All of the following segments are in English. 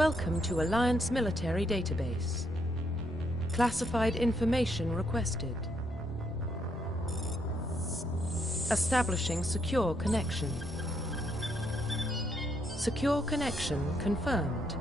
Welcome to Alliance Military Database. Classified information requested. Establishing secure connection. Secure connection confirmed.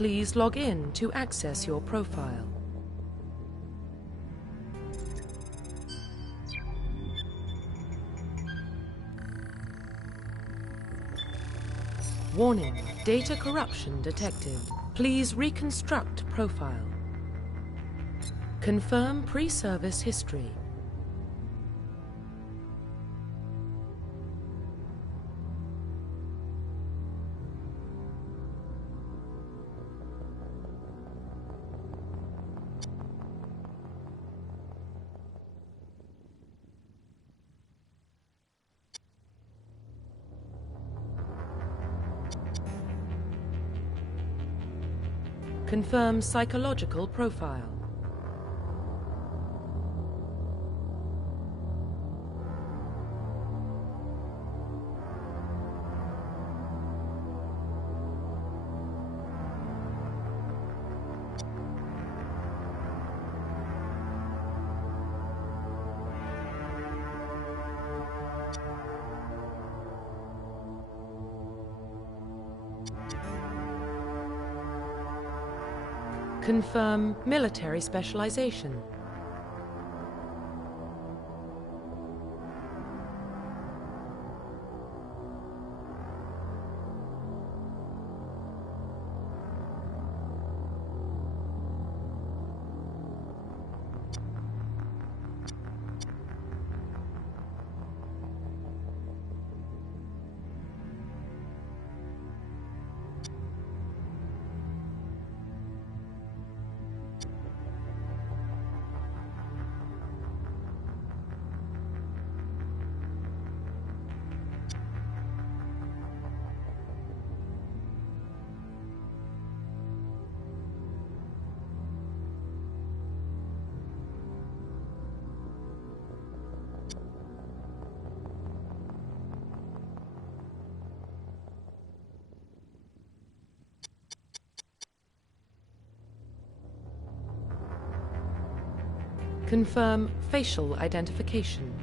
Please log in to access your profile. Warning, data corruption detected. Please reconstruct profile. Confirm pre-service history. Confirm psychological profile. Confirm military specialization. Confirm facial identification.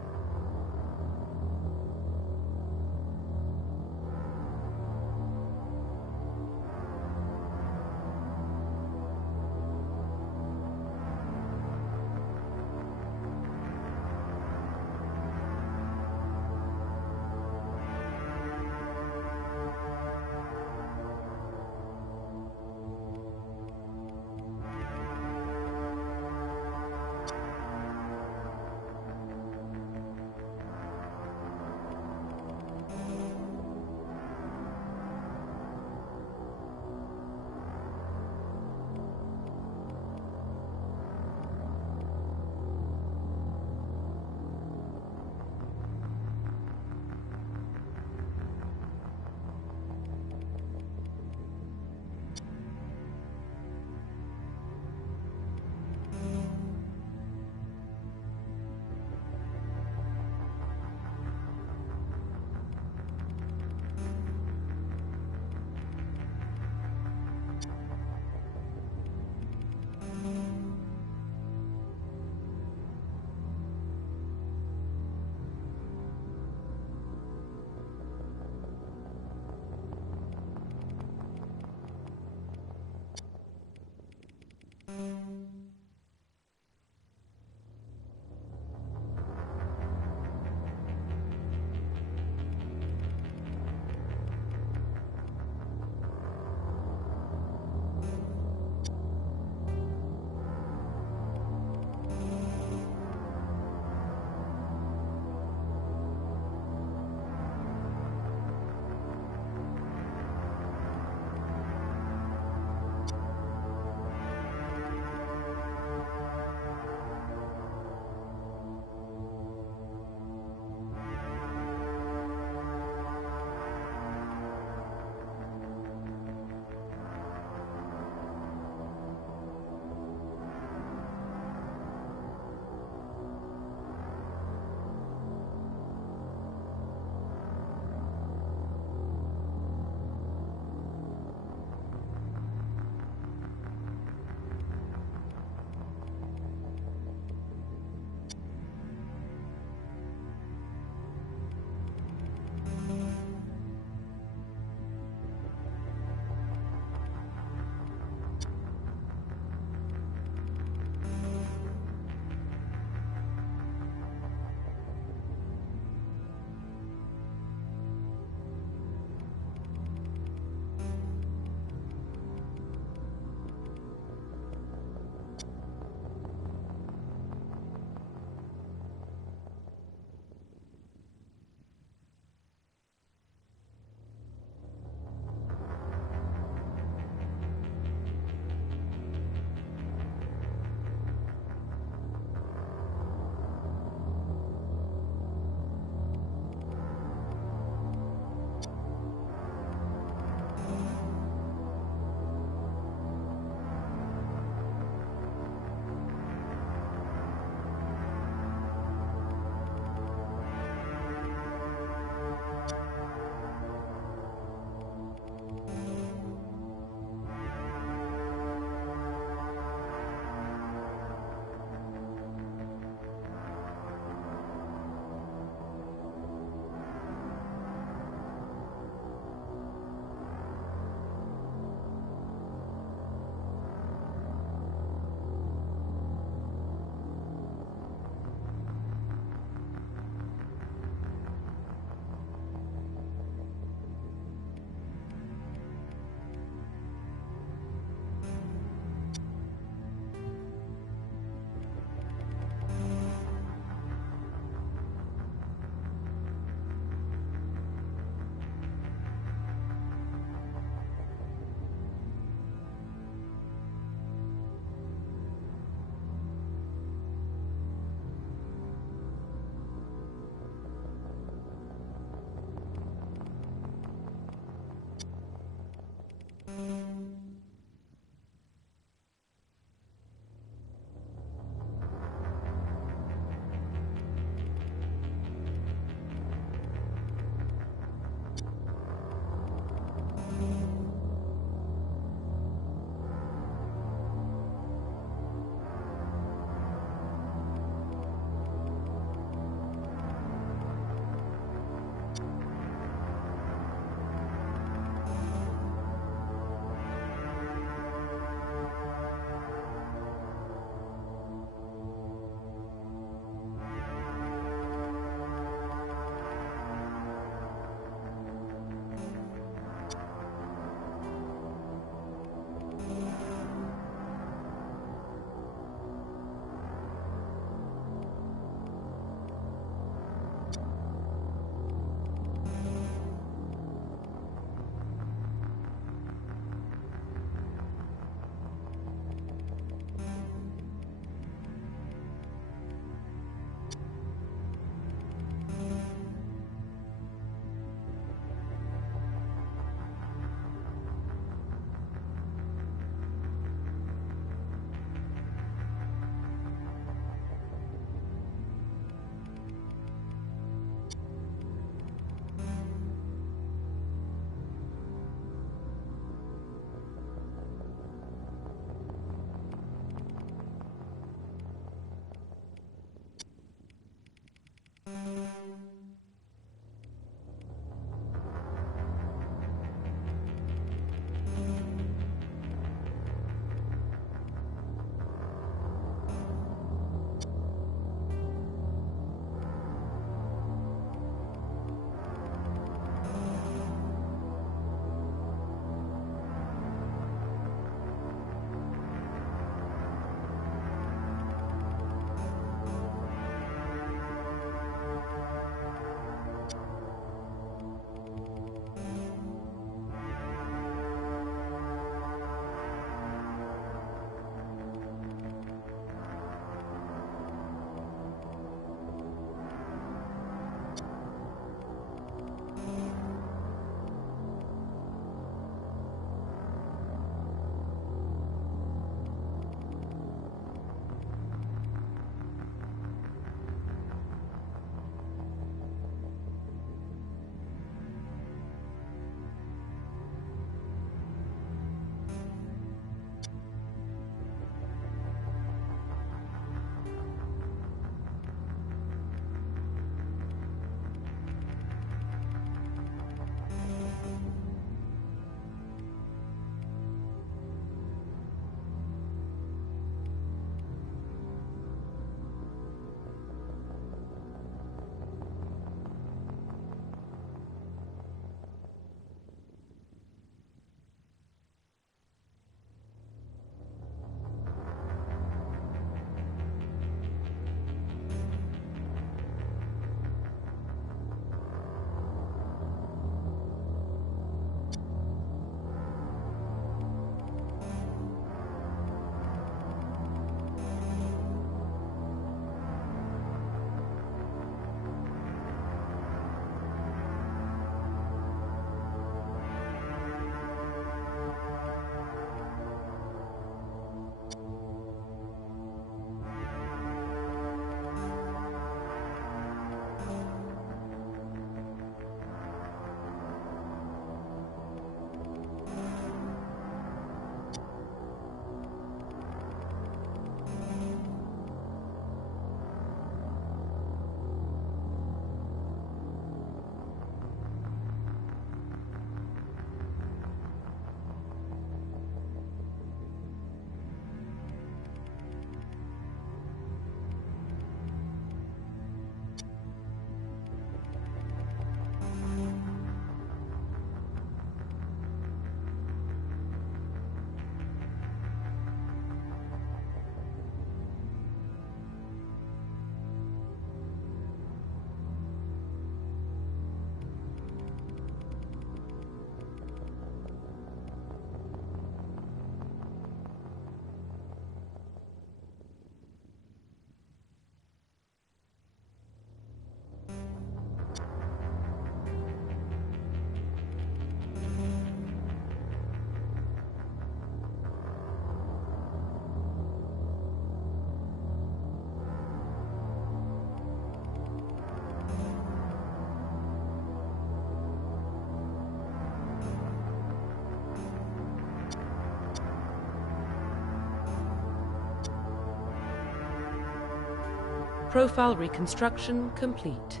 Profile reconstruction complete.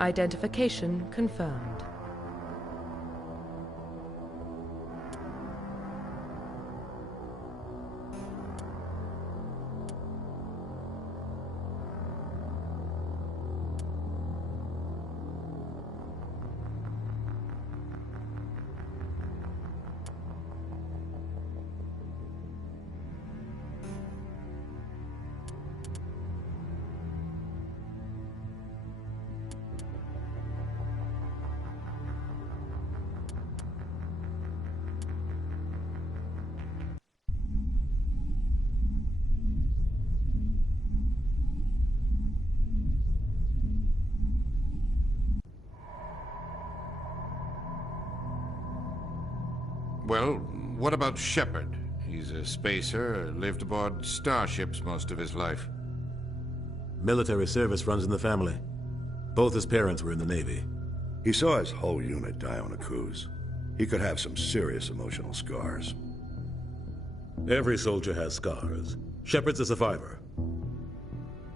Identification confirmed. Well, what about Shepard? He's a spacer, lived aboard starships most of his life. Military service runs in the family. Both his parents were in the Navy. He saw his whole unit die on a cruise. He could have some serious emotional scars. Every soldier has scars. Shepard's a survivor.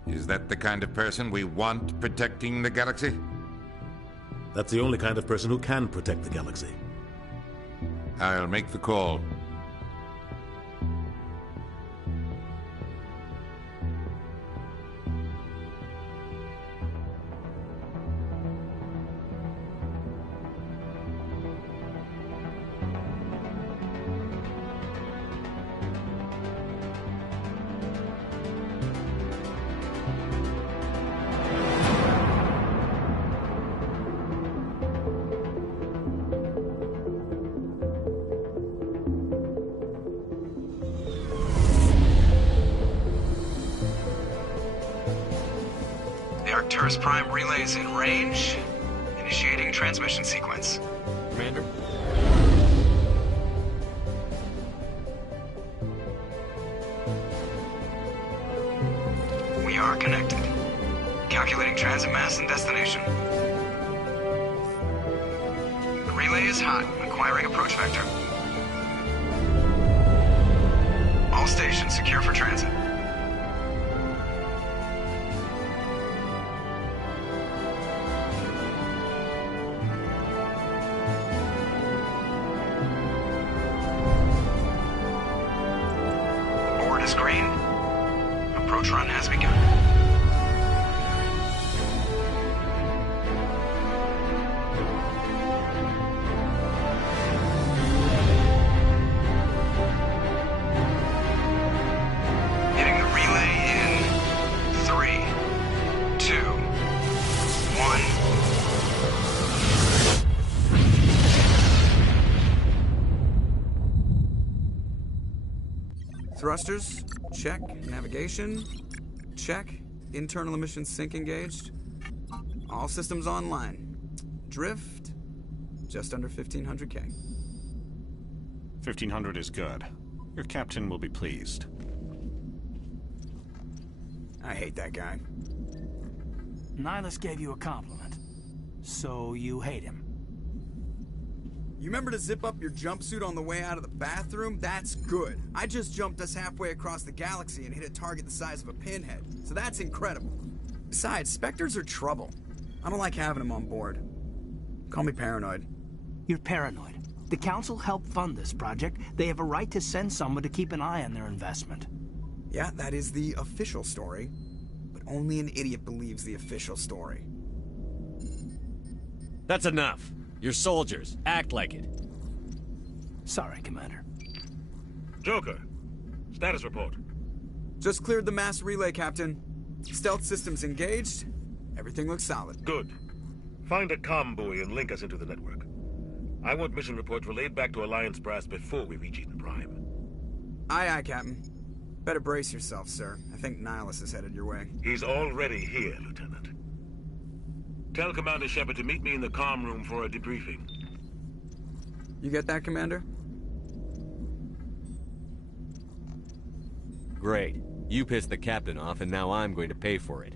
Is that the kind of person we want protecting the galaxy? That's the only kind of person who can protect the galaxy. I'll make the call. Arcturus Prime relays in range. Initiating transmission sequence. Commander? We are connected. Calculating transit mass and destination. The relay is hot. Acquiring approach vector. All stations secure for transit. Is green. Approach run has begun. Hitting the relay in 3, 2, 1. Thrusters, check. Navigation, check. Internal emissions sync engaged. All systems online. Drift, just under 1500K. 1500 is good. Your captain will be pleased. I hate that guy. Nihilus gave you a compliment. So you hate him. You remember to zip up your jumpsuit on the way out of the bathroom? That's good. I just jumped us halfway across the galaxy and hit a target the size of a pinhead. So that's incredible. Besides, Spectres are trouble. I don't like having them on board. Call me paranoid. You're paranoid. The Council helped fund this project. They have a right to send someone to keep an eye on their investment. Yeah, that is the official story. But only an idiot believes the official story. That's enough. You're soldiers. Act like it. Sorry, Commander. Joker, status report. Just cleared the mass relay, Captain. Stealth systems engaged. Everything looks solid. Good. Find a comm buoy and link us into the network. I want mission reports relayed back to Alliance Brass before we reach Eden Prime. Aye, aye, Captain. Better brace yourself, sir. I think Nihilus is headed your way. He's already here, Lieutenant. Tell Commander Shepard to meet me in the comm room for a debriefing. You get that, Commander? Great. You pissed the captain off, and now I'm going to pay for it.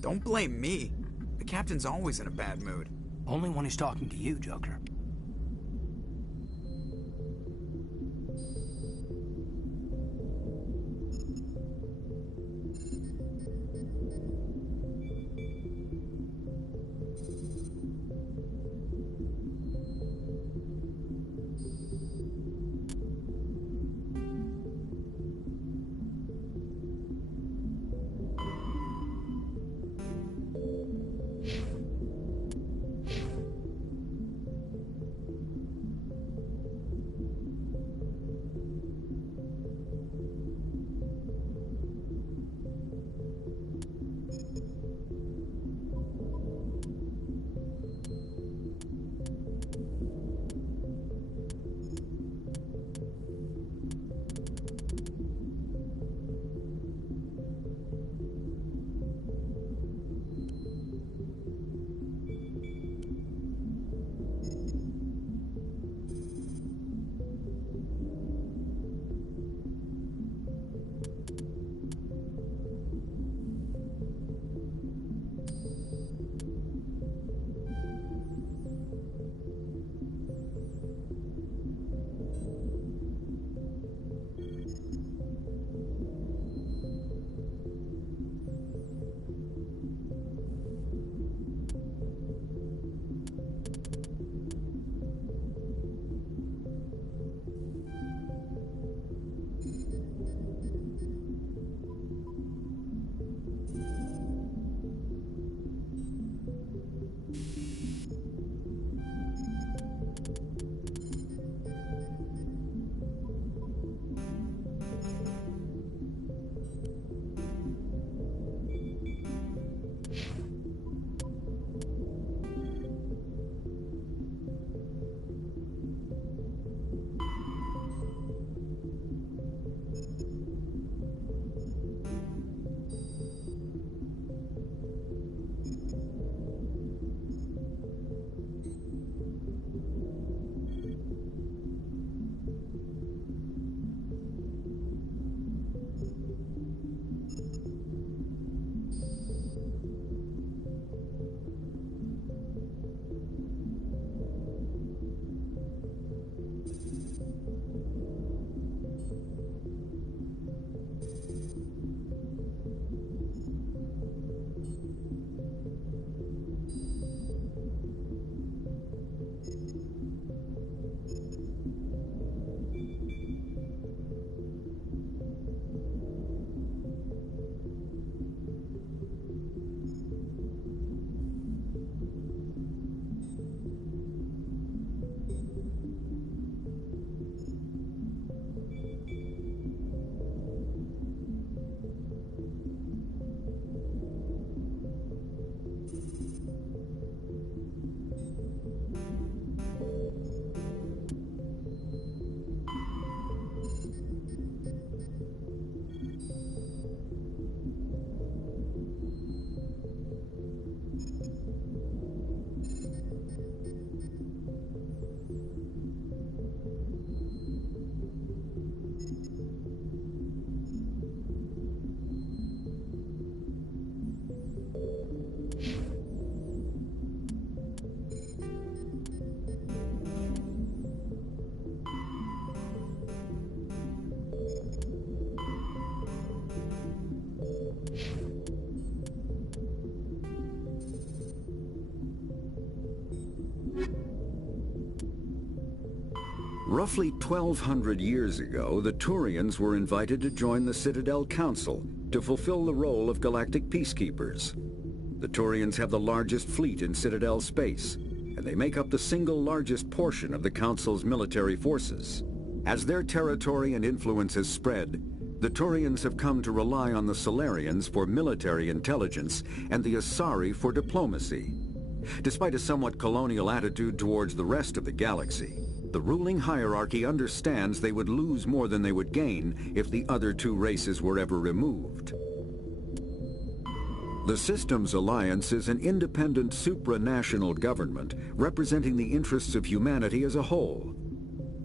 Don't blame me. The captain's always in a bad mood. Only when he's talking to you, Joker. Roughly 1,200 years ago, the Turians were invited to join the Citadel Council to fulfill the role of galactic peacekeepers. The Turians have the largest fleet in Citadel space, and they make up the single largest portion of the Council's military forces. As their territory and influence has spread, the Turians have come to rely on the Solarians for military intelligence and the Asari for diplomacy. Despite a somewhat colonial attitude towards the rest of the galaxy, the ruling hierarchy understands they would lose more than they would gain if the other two races were ever removed. The Systems Alliance is an independent supranational government representing the interests of humanity as a whole.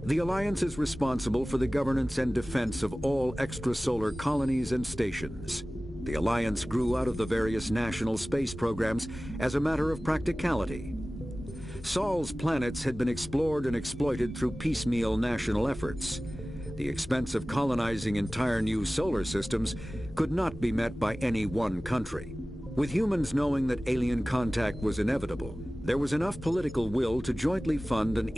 The Alliance is responsible for the governance and defense of all extrasolar colonies and stations. The Alliance grew out of the various national space programs as a matter of practicality. Sol's planets had been explored and exploited through piecemeal national efforts. The expense of colonizing entire new solar systems could not be met by any one country. With humans knowing that alien contact was inevitable, there was enough political will to jointly fund an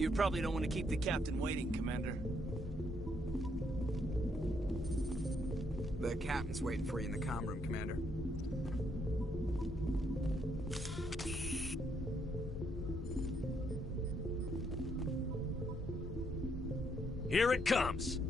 You probably don't want to keep the captain waiting, Commander. The captain's waiting for you in the comm room, Commander. Here it comes.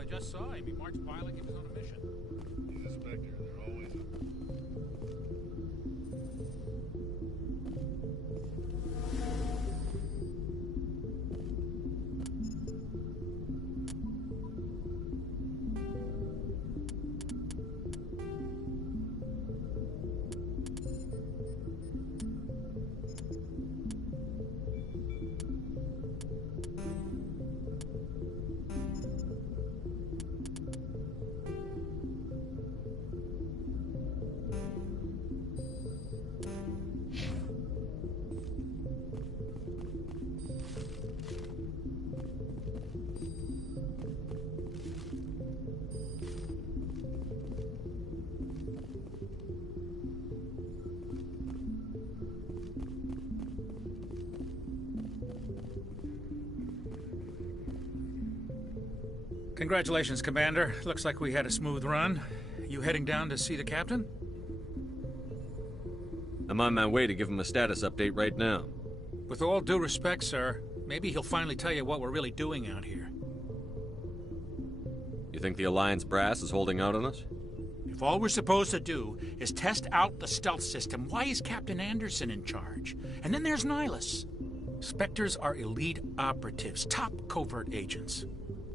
I just saw him. He marched by like he was on a mission. He's a Spectre. They're always... Congratulations, Commander. Looks like we had a smooth run. You heading down to see the captain? I'm on my way to give him a status update right now. With all due respect, sir, maybe he'll finally tell you what we're really doing out here. You think the Alliance brass is holding out on us? If all we're supposed to do is test out the stealth system, why is Captain Anderson in charge? And then there's Nihilus. Spectres are elite operatives, top covert agents.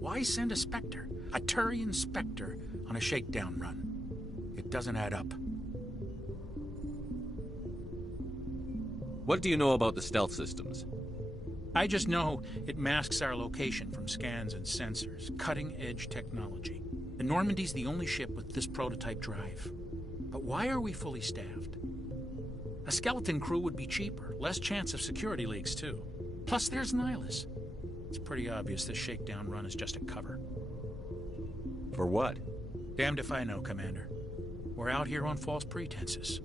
Why send a Spectre, a Turian Spectre, on a shakedown run? It doesn't add up. What do you know about the stealth systems? I just know it masks our location from scans and sensors. Cutting-edge technology. The Normandy's the only ship with this prototype drive. But why are we fully staffed? A skeleton crew would be cheaper, less chance of security leaks, too. Plus, there's Nihilus. It's pretty obvious this shakedown run is just a cover. For what? Damned if I know, Commander. We're out here on false pretenses.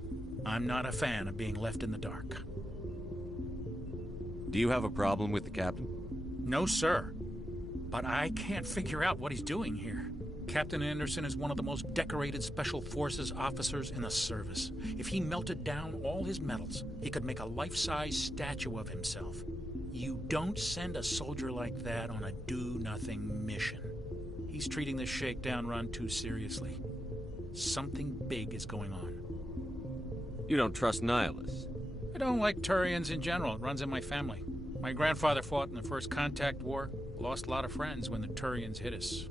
I'm not a fan of being left in the dark. Do you have a problem with the captain? No, sir. But I can't figure out what he's doing here. Captain Anderson is one of the most decorated Special Forces officers in the service. If he melted down all his medals, he could make a life-size statue of himself. You don't send a soldier like that on a do-nothing mission. He's treating this shakedown run too seriously. Something big is going on. You don't trust Nihilus? I don't like Turians in general. It runs in my family. My grandfather fought in the First Contact War. Lost a lot of friends when the Turians hit us.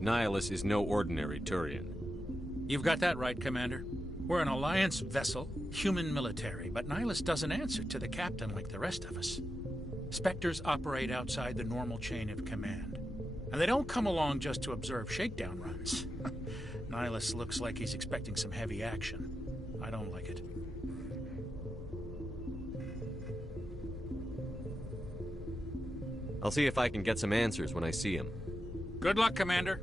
Nihilus is no ordinary Turian. You've got that right, Commander. We're an Alliance vessel, human military, but Nihilus doesn't answer to the captain like the rest of us. Spectres operate outside the normal chain of command. And they don't come along just to observe shakedown runs. Nihilus looks like he's expecting some heavy action. I don't like it. I'll see if I can get some answers when I see him. Good luck, Commander.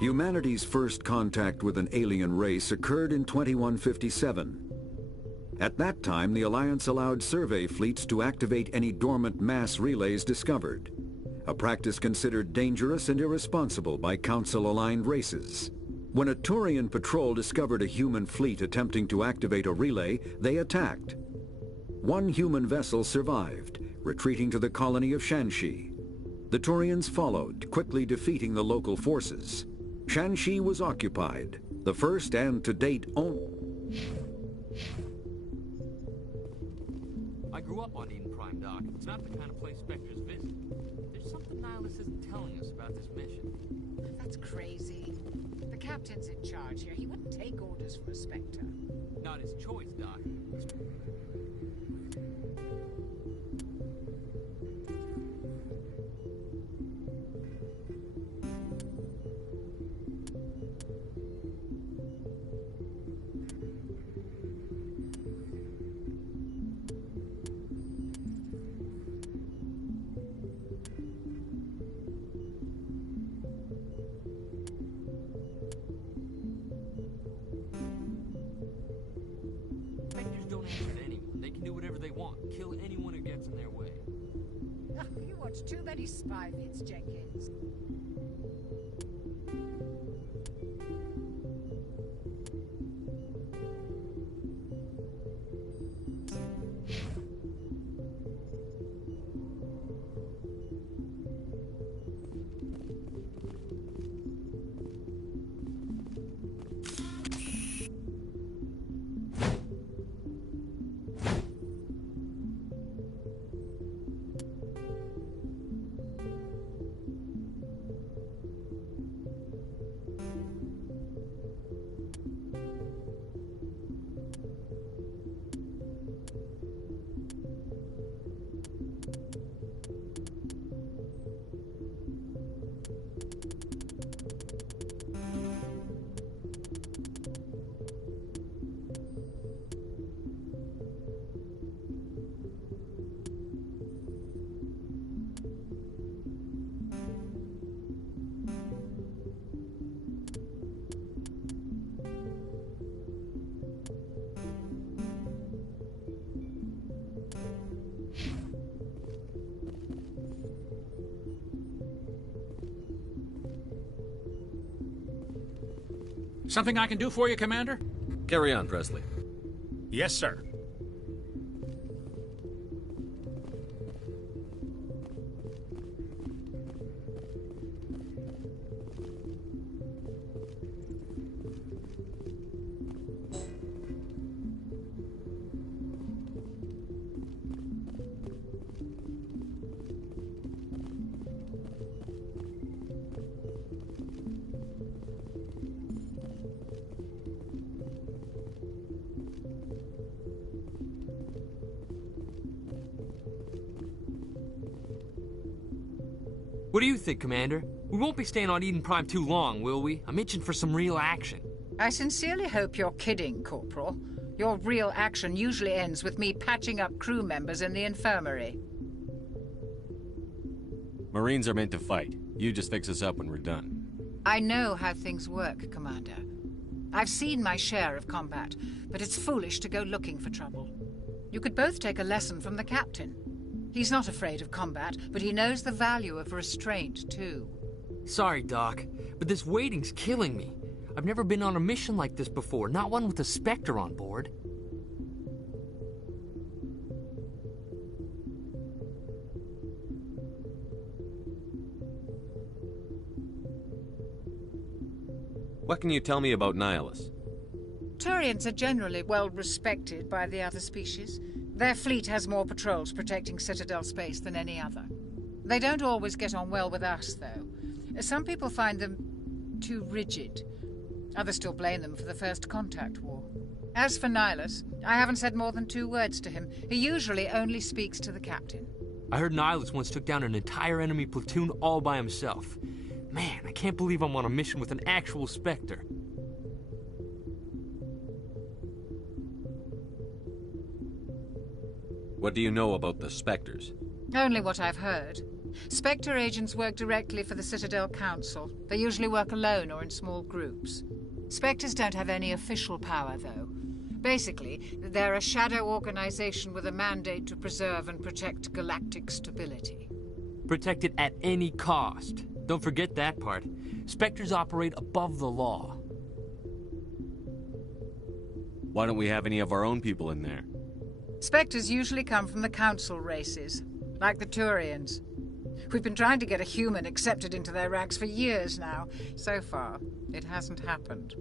Humanity's first contact with an alien race occurred in 2157. At that time, the Alliance allowed survey fleets to activate any dormant mass relays discovered, a practice considered dangerous and irresponsible by Council-aligned races. When a Turian patrol discovered a human fleet attempting to activate a relay, they attacked. One human vessel survived, retreating to the colony of Shanxi. The Turians followed, quickly defeating the local forces. Shanxi was occupied, the first and to date only. I grew up on Eden Prime, Doc. It's not the kind of place Spectres visit. There's something Nihilus isn't telling us about this mission. That's crazy. The captain's in charge here. He wouldn't take orders from a Spectre. Not his choice, Doc. Spectres don't answer to anyone. They can do whatever they want. Kill anyone who gets in their way. You watch too many spy vids, Jenkins. Something I can do for you, Commander? Carry on, Presley. Yes, sir. What do you think, Commander? We won't be staying on Eden Prime too long, will we? I'm itching for some real action. I sincerely hope you're kidding, Corporal. Your real action usually ends with me patching up crew members in the infirmary. Marines are meant to fight. You just fix us up when we're done. I know how things work, Commander. I've seen my share of combat, but it's foolish to go looking for trouble. You could both take a lesson from the captain. He's not afraid of combat, but he knows the value of restraint, too. Sorry, Doc, but this waiting's killing me. I've never been on a mission like this before, not one with a Spectre on board. What can you tell me about Nihilus? Turians are generally well respected by the other species. Their fleet has more patrols protecting Citadel space than any other. They don't always get on well with us, though. Some people find them too rigid. Others still blame them for the First Contact War. As for Nihilus, I haven't said more than 2 words to him. He usually only speaks to the captain. I heard Nihilus once took down an entire enemy platoon all by himself. Man, I can't believe I'm on a mission with an actual Spectre. What do you know about the Spectres? Only what I've heard. Spectre agents work directly for the Citadel Council. They usually work alone or in small groups. Spectres don't have any official power, though. Basically, they're a shadow organization with a mandate to preserve and protect galactic stability. Protect it at any cost. Don't forget that part. Spectres operate above the law. Why don't we have any of our own people in there? Spectres usually come from the council races, like the Turians. We've been trying to get a human accepted into their ranks for years now. So far, it hasn't happened.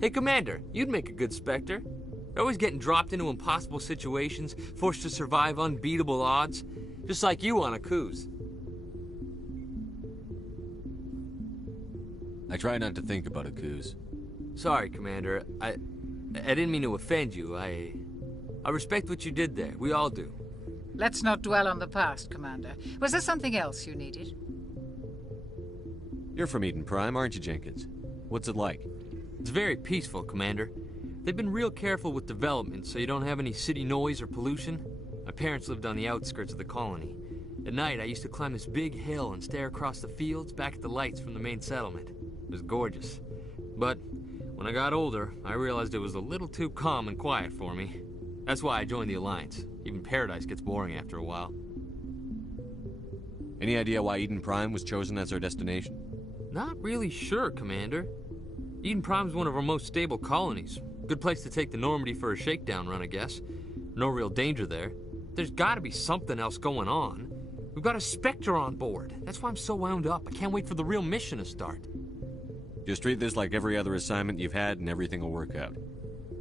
Hey, Commander, you'd make a good Spectre. You're always getting dropped into impossible situations, forced to survive unbeatable odds, just like you on a cruise. I try not to think about a cruise. Sorry, Commander. I didn't mean to offend you. I respect what you did there. We all do. Let's not dwell on the past, Commander. Was there something else you needed? You're from Eden Prime, aren't you, Jenkins? What's it like? It's very peaceful, Commander. They've been real careful with development, so you don't have any city noise or pollution. My parents lived on the outskirts of the colony. At night, I used to climb this big hill and stare across the fields back at the lights from the main settlement. It was gorgeous. But when I got older, I realized it was a little too calm and quiet for me. That's why I joined the Alliance. Even Paradise gets boring after a while. Any idea why Eden Prime was chosen as our destination? Not really sure, Commander. Eden Prime's one of our most stable colonies. Good place to take the Normandy for a shakedown run, I guess. No real danger there. There's gotta be something else going on. We've got a Spectre on board. That's why I'm so wound up. I can't wait for the real mission to start. Just treat this like every other assignment you've had and everything will work out.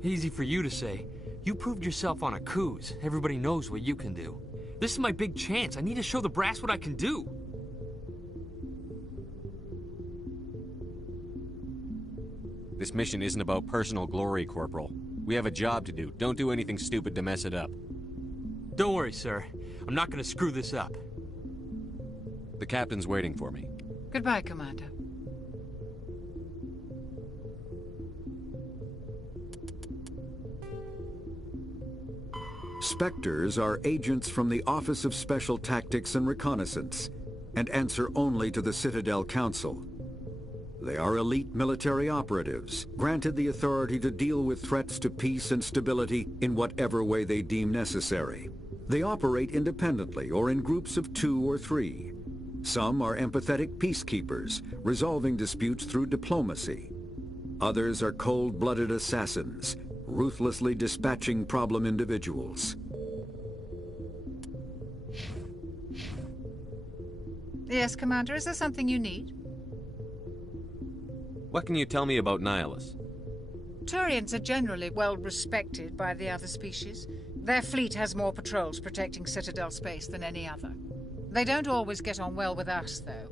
Easy for you to say. You proved yourself on a cruise. Everybody knows what you can do. This is my big chance. I need to show the brass what I can do. This mission isn't about personal glory, Corporal. We have a job to do. Don't do anything stupid to mess it up. Don't worry, sir. I'm not gonna screw this up. The captain's waiting for me. Goodbye, Commander. Spectres are agents from the Office of Special Tactics and Reconnaissance, and answer only to the Citadel Council. They are elite military operatives, granted the authority to deal with threats to peace and stability in whatever way they deem necessary. They operate independently or in groups of 2 or 3. Some are empathetic peacekeepers, resolving disputes through diplomacy. Others are cold-blooded assassins, ruthlessly dispatching problem individuals. Yes, Commander, is there something you need? What can you tell me about Nihilus? Turians are generally well respected by the other species. Their fleet has more patrols protecting Citadel space than any other. They don't always get on well with us, though.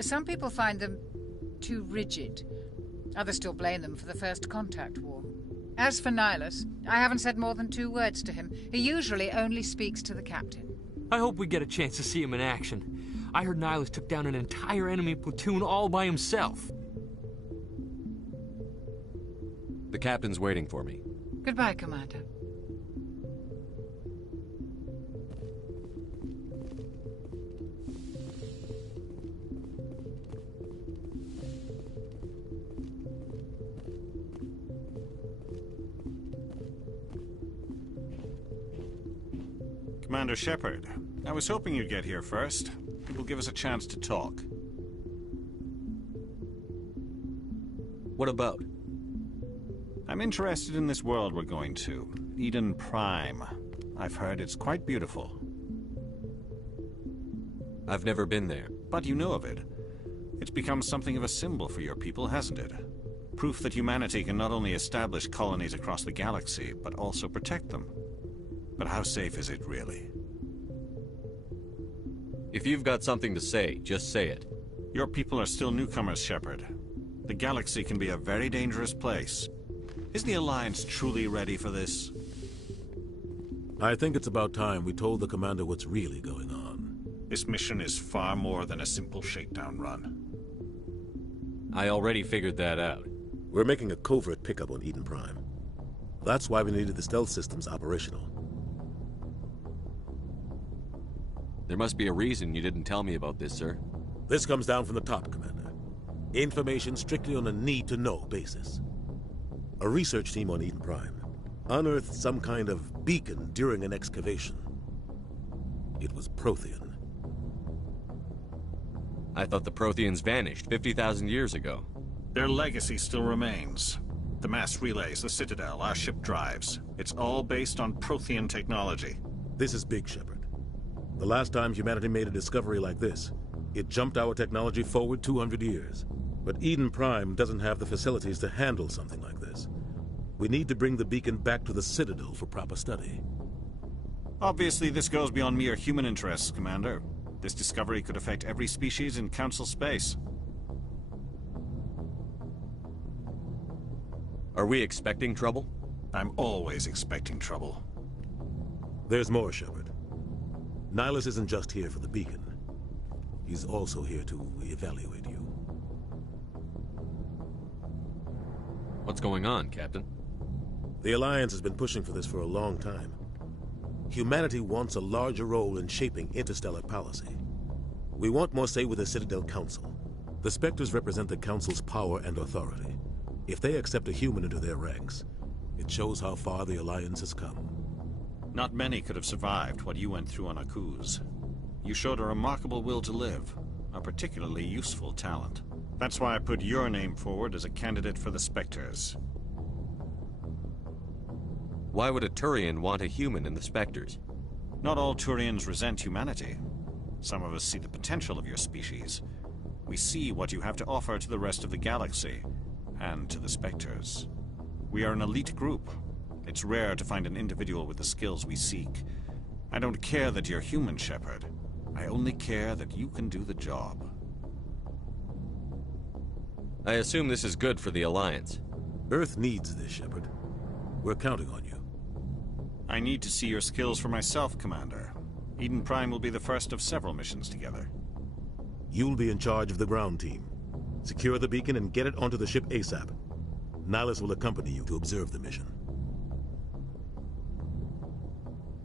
Some people find them too rigid. Others still blame them for the First Contact War. As for Nihilus, I haven't said more than 2 words to him. He usually only speaks to the captain. I hope we get a chance to see him in action. I heard Nihilus took down an entire enemy platoon all by himself. The captain's waiting for me. Goodbye, Commander. Commander Shepard, I was hoping you'd get here first. It will give us a chance to talk. What about? I'm interested in this world we're going to, Eden Prime. I've heard it's quite beautiful. I've never been there. But you know of it. It's become something of a symbol for your people, hasn't it? Proof that humanity can not only establish colonies across the galaxy, but also protect them. But how safe is it, really? If you've got something to say, just say it. Your people are still newcomers, Shepard. The galaxy can be a very dangerous place. Is the Alliance truly ready for this? I think it's about time we told the commander what's really going on. This mission is far more than a simple shakedown run. I already figured that out. We're making a covert pickup on Eden Prime. That's why we needed the stealth systems operational. There must be a reason you didn't tell me about this, sir. This comes down from the top, Commander. Information strictly on a need-to-know basis. A research team on Eden Prime unearthed some kind of beacon during an excavation. It was Prothean. I thought the Protheans vanished 50,000 years ago. Their legacy still remains. The mass relays, the Citadel, our ship drives. It's all based on Prothean technology. This is big, Shepard. The last time humanity made a discovery like this, it jumped our technology forward 200 years. But Eden Prime doesn't have the facilities to handle something like this. We need to bring the beacon back to the Citadel for proper study. Obviously, this goes beyond mere human interests, Commander. This discovery could affect every species in Council space. Are we expecting trouble? I'm always expecting trouble. There's more, Shepard. Nihilus isn't just here for the beacon. He's also here to evaluate you. What's going on, Captain? The Alliance has been pushing for this for a long time. Humanity wants a larger role in shaping interstellar policy. We want more say with the Citadel Council. The Spectres represent the Council's power and authority. If they accept a human into their ranks, it shows how far the Alliance has come. Not many could have survived what you went through on Akuz. You showed a remarkable will to live, a particularly useful talent. That's why I put your name forward as a candidate for the Spectres. Why would a Turian want a human in the Spectres? Not all Turians resent humanity. Some of us see the potential of your species. We see what you have to offer to the rest of the galaxy, and to the Spectres. We are an elite group. It's rare to find an individual with the skills we seek. I don't care that you're human, Shepard. I only care that you can do the job. I assume this is good for the Alliance. Earth needs this, Shepard. We're counting on you. I need to see your skills for myself, Commander. Eden Prime will be the first of several missions together. You'll be in charge of the ground team. Secure the beacon and get it onto the ship ASAP. Nihilus will accompany you to observe the mission.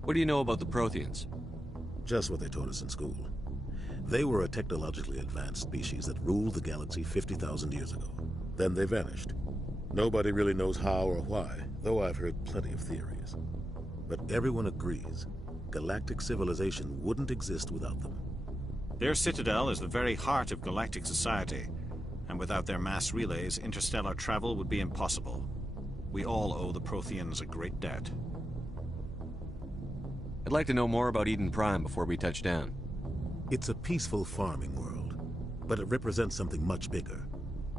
What do you know about the Protheans? Just what they taught us in school. They were a technologically advanced species that ruled the galaxy 50,000 years ago. Then they vanished. Nobody really knows how or why, though I've heard plenty of theories. But everyone agrees, galactic civilization wouldn't exist without them. Their citadel is the very heart of galactic society, and without their mass relays, interstellar travel would be impossible. We all owe the Protheans a great debt. I'd like to know more about Eden Prime before we touch down. It's a peaceful farming world, but it represents something much bigger.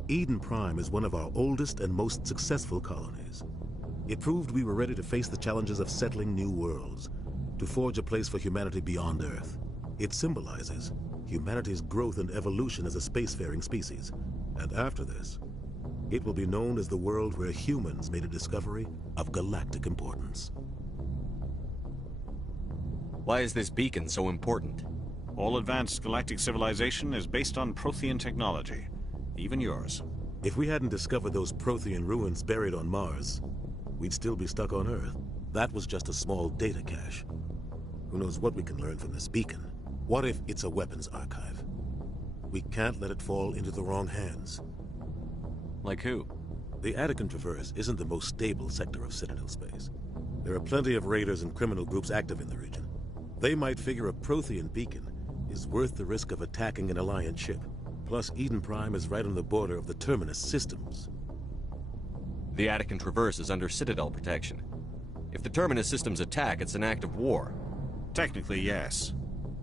Eden Prime is one of our oldest and most successful colonies. It proved we were ready to face the challenges of settling new worlds, to forge a place for humanity beyond Earth. It symbolizes humanity's growth and evolution as a spacefaring species. And after this, it will be known as the world where humans made a discovery of galactic importance. Why is this beacon so important? All advanced galactic civilization is based on Prothean technology, even yours. If we hadn't discovered those Prothean ruins buried on Mars, we'd still be stuck on Earth. That was just a small data cache. Who knows what we can learn from this beacon? What if it's a weapons archive? We can't let it fall into the wrong hands. Like who? The Attican Traverse isn't the most stable sector of Citadel space. There are plenty of raiders and criminal groups active in the region. They might figure a Prothean beacon is worth the risk of attacking an Alliance ship. Plus, Eden Prime is right on the border of the Terminus systems. The Attican Traverse is under Citadel protection. If the Terminus systems attack, it's an act of war. Technically, yes.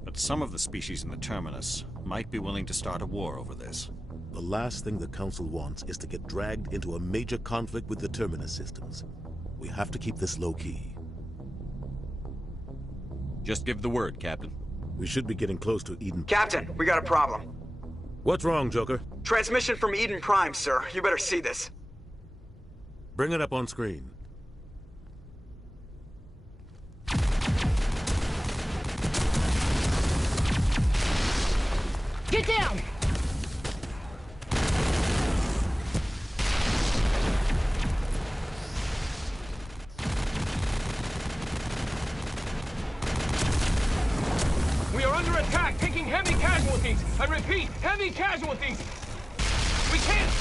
But some of the species in the Terminus might be willing to start a war over this. The last thing the Council wants is to get dragged into a major conflict with the Terminus systems. We have to keep this low-key. Just give the word, Captain. We should be getting close to Eden. Captain, we got a problem. What's wrong, Joker? Transmission from Eden Prime, sir. You better see this. Bring it up on screen. Get down! We are under attack, taking heavy casualties. I repeat, heavy casualties. We can't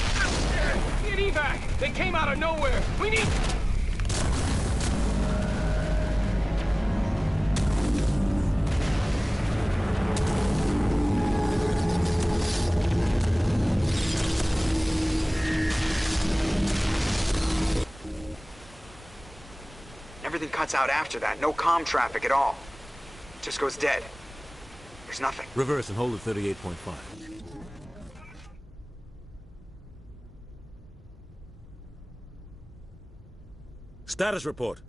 get evac. They came out of nowhere. We need... Everything cuts out after that. No comm traffic at all. Just goes dead. There's nothing. Reverse and hold at 38.5. Status report.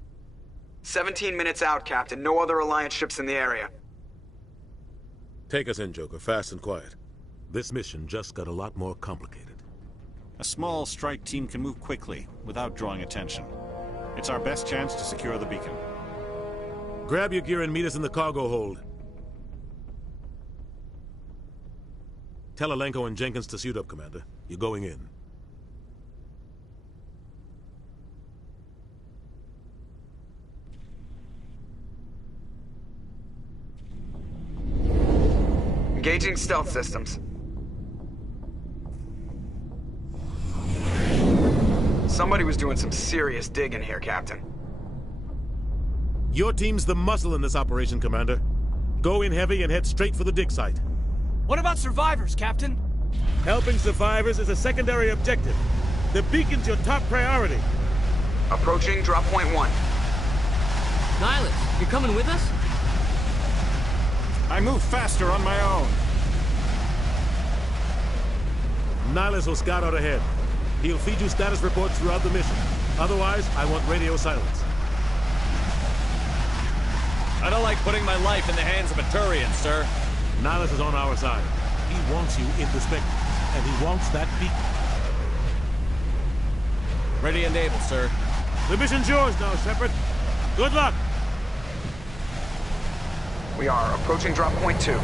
17 minutes out, Captain. No other Alliance ships in the area. Take us in, Joker, fast and quiet. This mission just got a lot more complicated. A small strike team can move quickly, without drawing attention. It's our best chance to secure the beacon. Grab your gear and meet us in the cargo hold. Tell Alenko and Jenkins to suit up, Commander. You're going in. Engaging stealth systems. Somebody was doing some serious digging here, Captain. Your team's the muscle in this operation, Commander. Go in heavy and head straight for the dig site. What about survivors, Captain? Helping survivors is a secondary objective. The beacon's your top priority. Approaching drop point 1. Nihilus, you're coming with us? I move faster on my own. Nihilus will scout out ahead. He'll feed you status reports throughout the mission. Otherwise, I want radio silence. I don't like putting my life in the hands of a Turian, sir. Nihilus is on our side. He wants you in the Spectre, and he wants that beacon. Ready and able, sir. The mission's yours now, Shepard. Good luck! We are approaching drop point 2.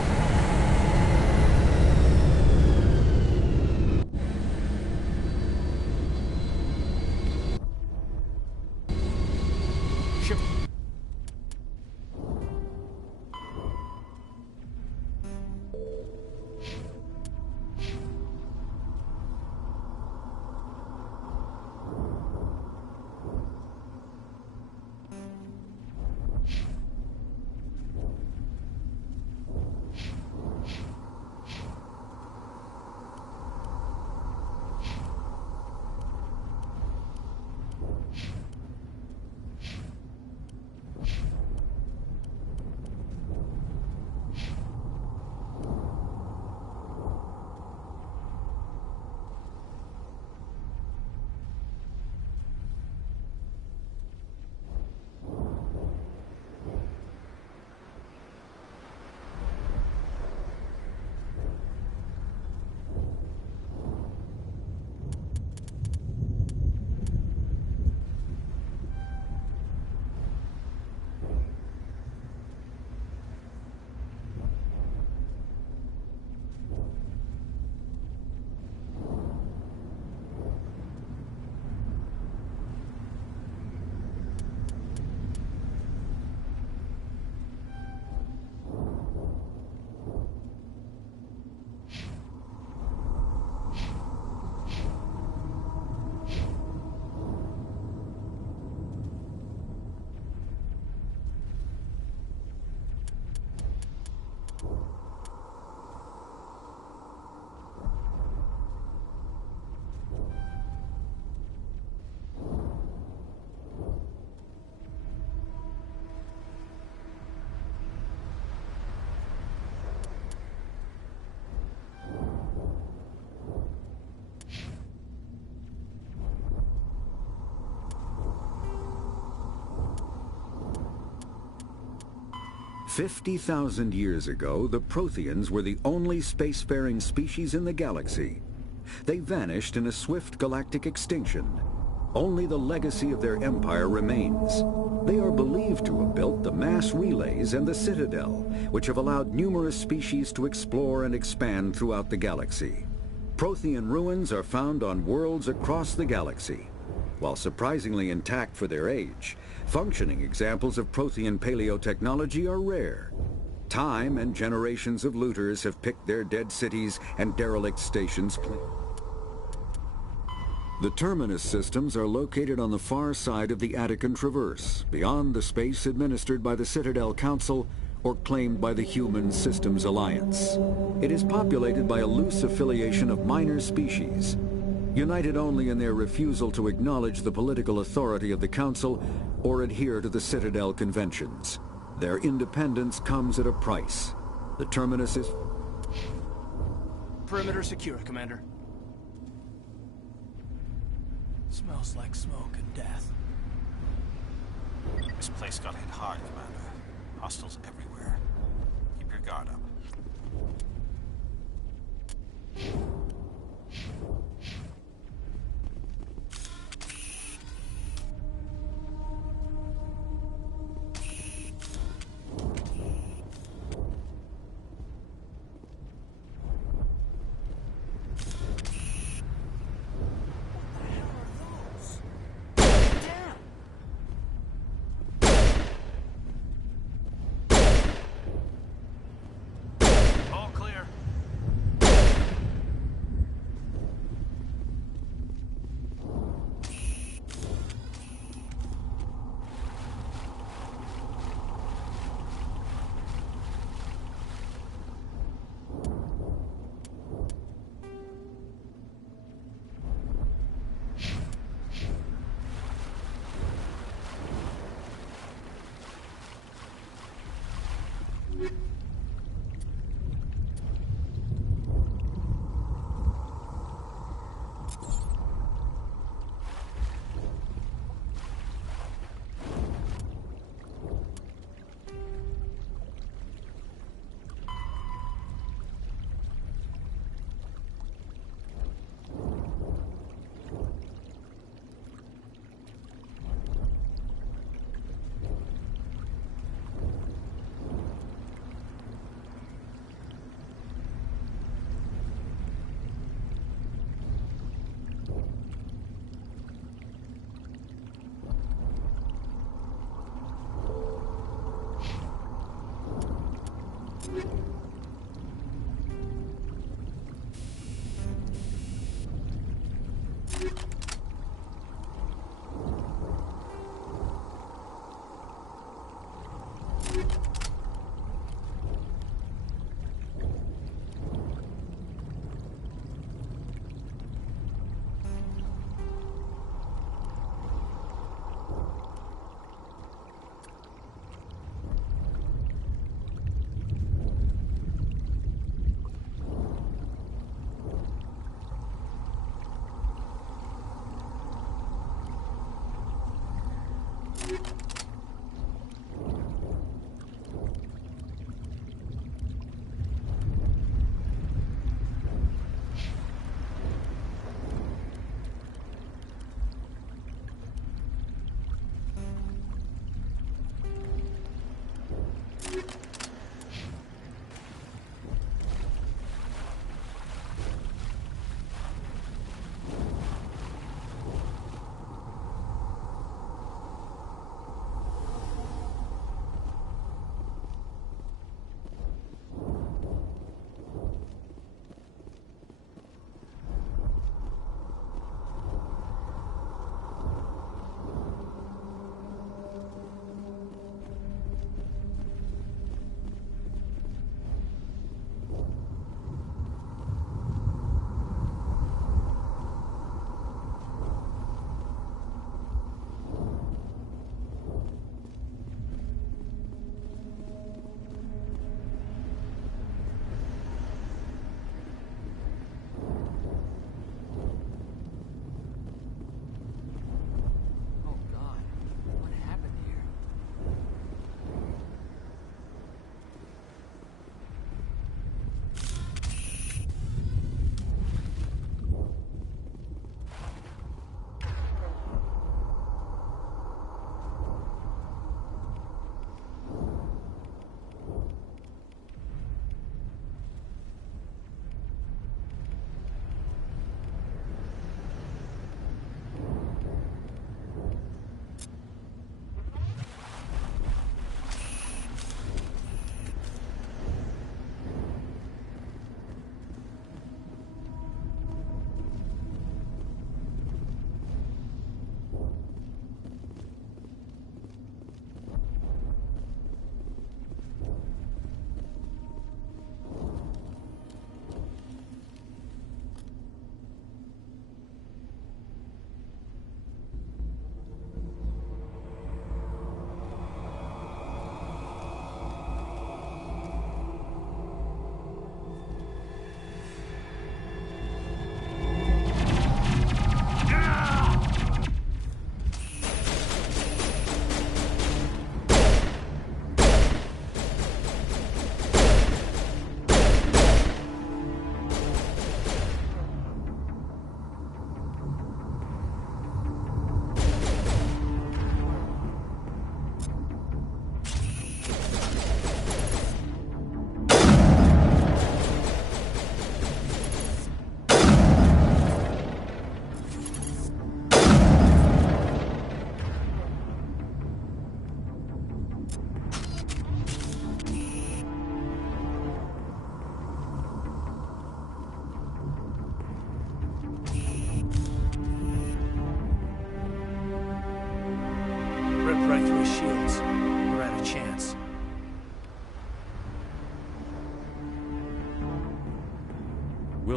"50,000 years ago, the Protheans were the only spacefaring species in the galaxy. They vanished in a swift galactic extinction. Only the legacy of their empire remains. They are believed to have built the mass relays and the Citadel, which have allowed numerous species to explore and expand throughout the galaxy. Prothean ruins are found on worlds across the galaxy. While surprisingly intact for their age, functioning examples of Prothean paleotechnology are rare. Time and generations of looters have picked their dead cities and derelict stations clean. The terminus systems are located on the far side of the Attican Traverse, beyond the space administered by the Citadel Council or claimed by the Human Systems Alliance. It is populated by a loose affiliation of minor species. united only in their refusal to acknowledge the political authority of the Council or adhere to the Citadel conventions. Their independence comes at a price. The terminus is... Perimeter secure, Commander. Smells like smoke and death. This place got hit hard, Commander. Hostiles everywhere. Keep your guard up.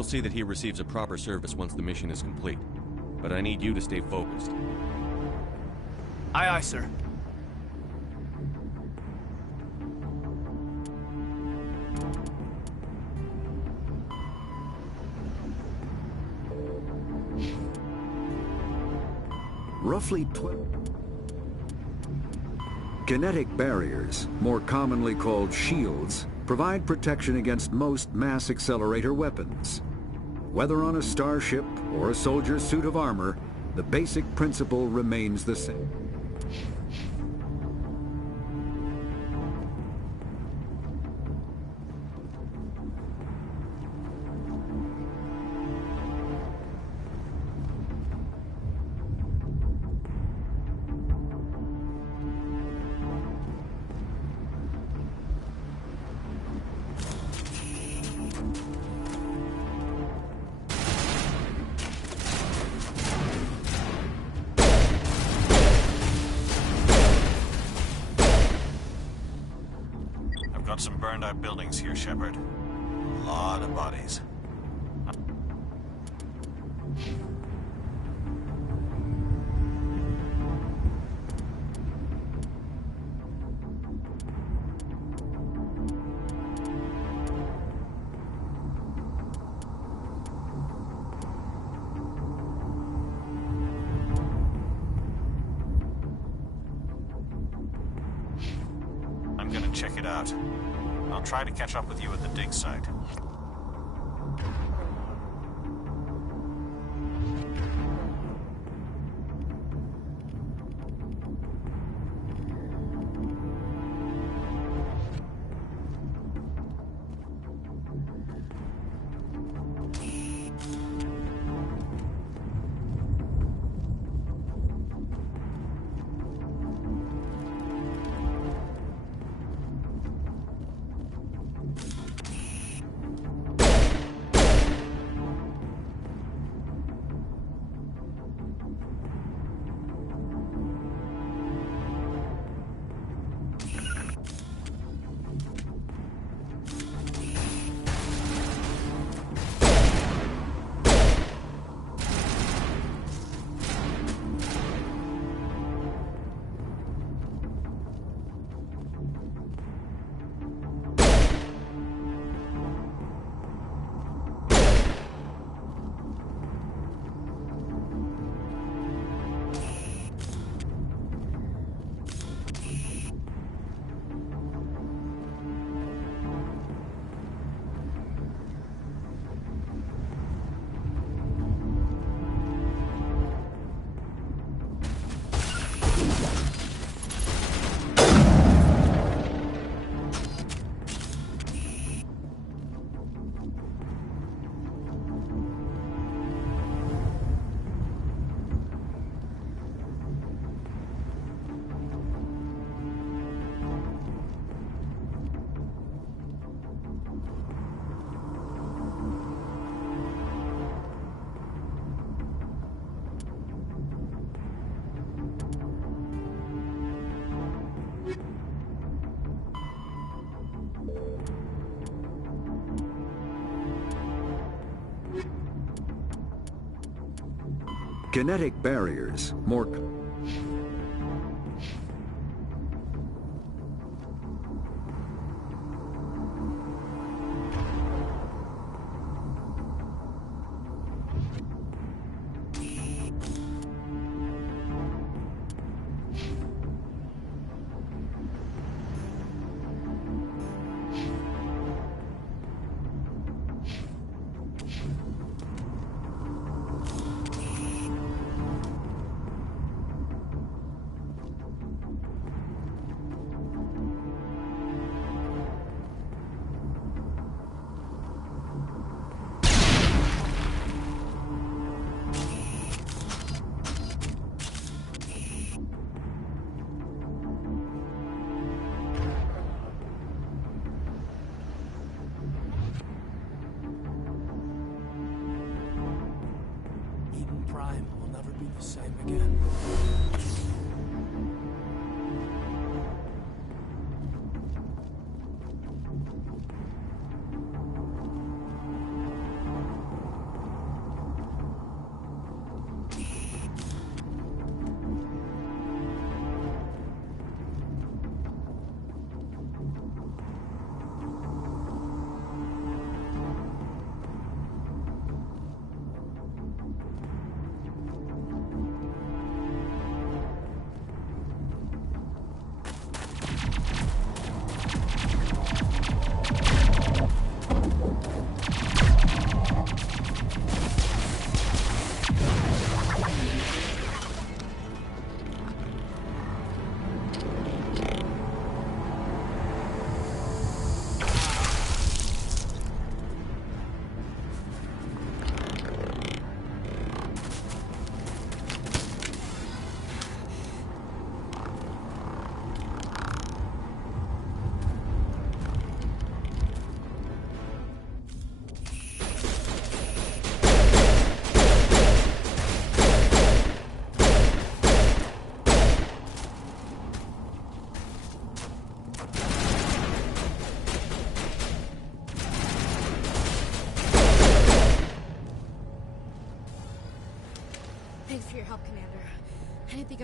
We'll see that he receives a proper service once the mission is complete. But I need you to stay focused. Aye, aye, sir. Roughly 12. Kinetic barriers, more commonly called shields, provide protection against most mass accelerator weapons. Whether on a starship or a soldier's suit of armor, the basic principle remains the same. Got some burned out buildings here, Shepard. A lot of bodies. I'm gonna check it out. I'll try to catch up with you at the dig site. Kinetic barriers, more...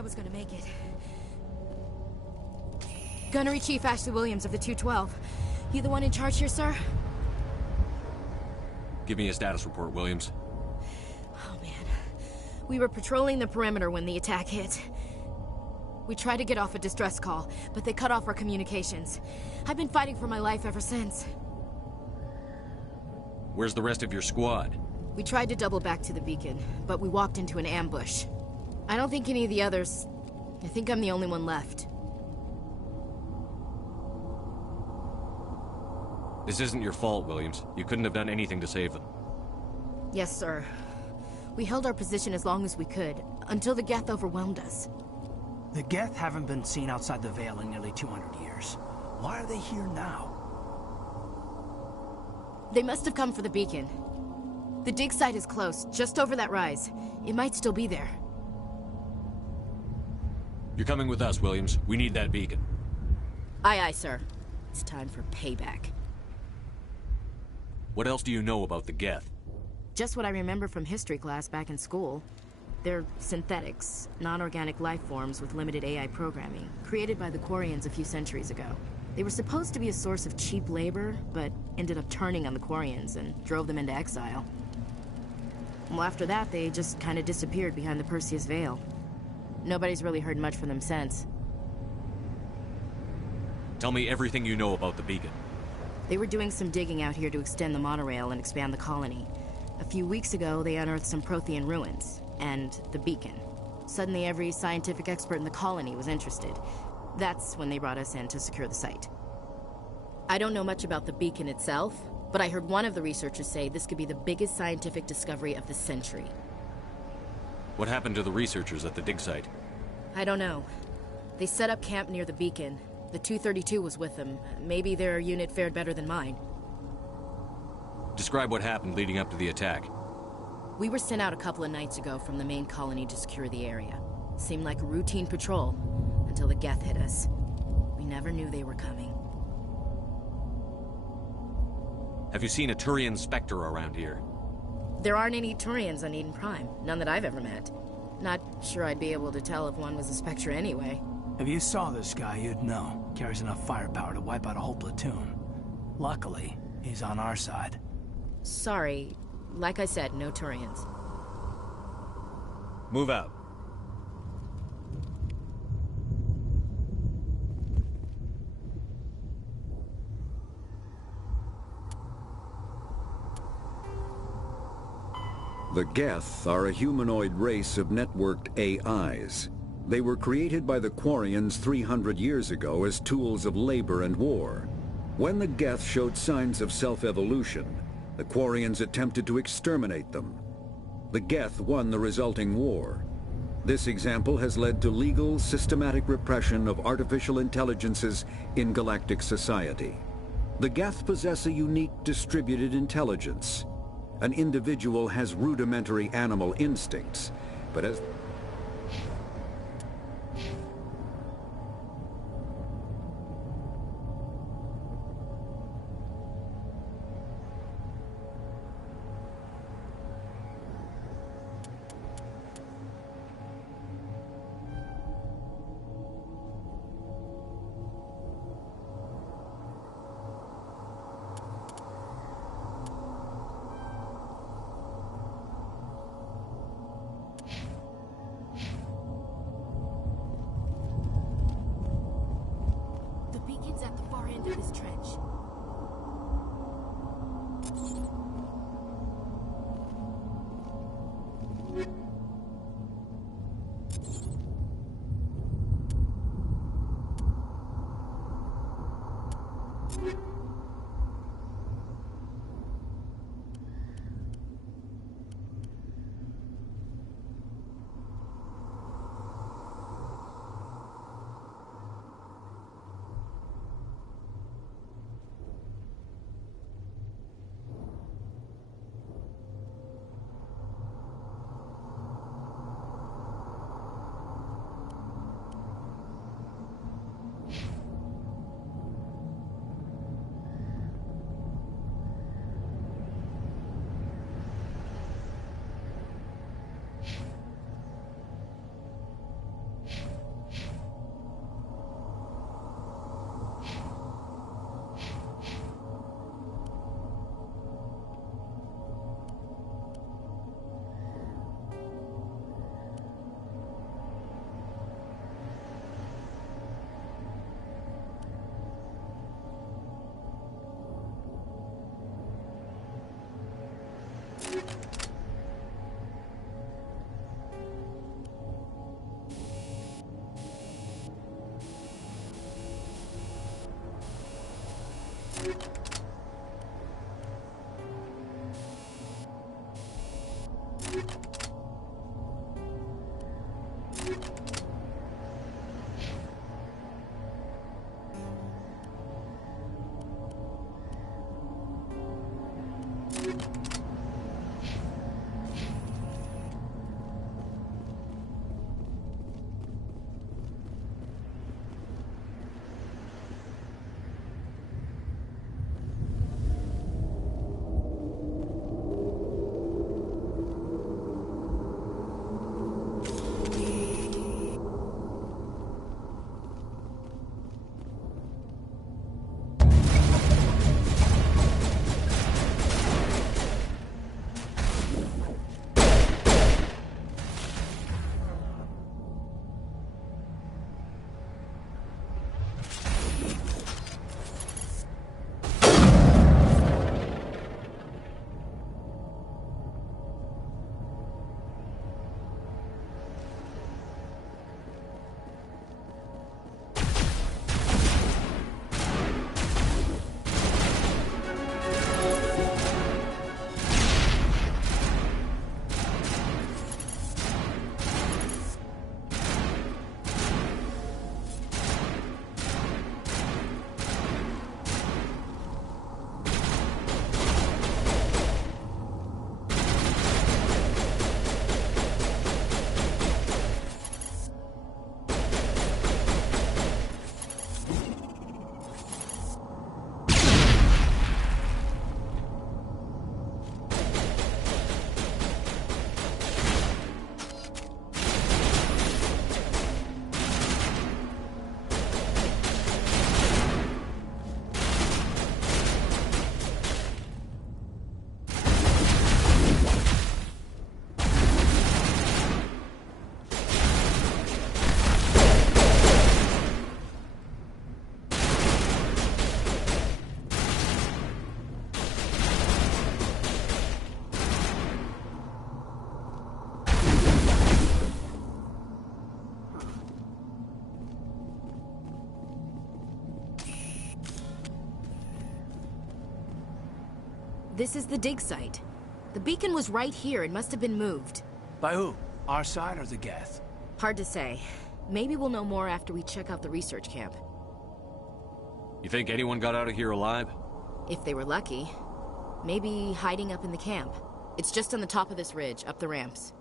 was gonna make it. Gunnery Chief Ashley Williams of the 212. You the one in charge here, sir? Give me a status report, Williams. Oh, man. We were patrolling the perimeter when the attack hit. We tried to get off a distress call, but they cut off our communications. I've been fighting for my life ever since. Where's the rest of your squad? We tried to double back to the beacon, but we walked into an ambush. I don't think any of the others... I think I'm the only one left. This isn't your fault, Williams. You couldn't have done anything to save them. Yes, sir. We held our position as long as we could, until the Geth overwhelmed us. The Geth haven't been seen outside the Veil in nearly 200 years. Why are they here now? They must have come for the beacon. The dig site is close, just over that rise. It might still be there. You're coming with us, Williams. We need that beacon. Aye, aye, sir. It's time for payback. What else do you know about the Geth? Just what I remember from history class back in school. They're synthetics, non-organic life forms with limited AI programming, created by the Quarians a few centuries ago. They were supposed to be a source of cheap labor, but ended up turning on the Quarians and drove them into exile. Well, after that, they just kind of disappeared behind the Perseus Veil. Nobody's really heard much from them since. Tell me everything you know about the beacon. They were doing some digging out here to extend the monorail and expand the colony. A few weeks ago, they unearthed some Prothean ruins, and the beacon. Suddenly, every scientific expert in the colony was interested. That's when they brought us in to secure the site. I don't know much about the beacon itself, but I heard one of the researchers say this could be the biggest scientific discovery of the century. What happened to the researchers at the dig site? I don't know. They set up camp near the beacon. The 232 was with them. Maybe their unit fared better than mine. Describe what happened leading up to the attack. We were sent out a couple of nights ago from the main colony to secure the area. Seemed like a routine patrol, until the Geth hit us. We never knew they were coming. Have you seen a Turian Spectre around here? There aren't any Turians on Eden Prime, none that I've ever met. Not sure I'd be able to tell if one was a Spectre anyway. If you saw this guy, you'd know. Carries enough firepower to wipe out a whole platoon. Luckily, he's on our side. Sorry. Like I said, no Turians. Move out. The Geth are a humanoid race of networked AIs. They were created by the Quarians 300 years ago as tools of labor and war. When the Geth showed signs of self-evolution, the Quarians attempted to exterminate them. The Geth won the resulting war. This example has led to legal, systematic repression of artificial intelligences in galactic society. The Geth possess a unique distributed intelligence. An individual has rudimentary animal instincts, but as... at the far end of this trench. This is the dig site. The beacon was right here. It must have been moved. By who? Our side or the Geth? Hard to say. Maybe we'll know more after we check out the research camp. You think anyone got out of here alive? If they were lucky. Maybe hiding up in the camp. It's just on the top of this ridge, up the ramps.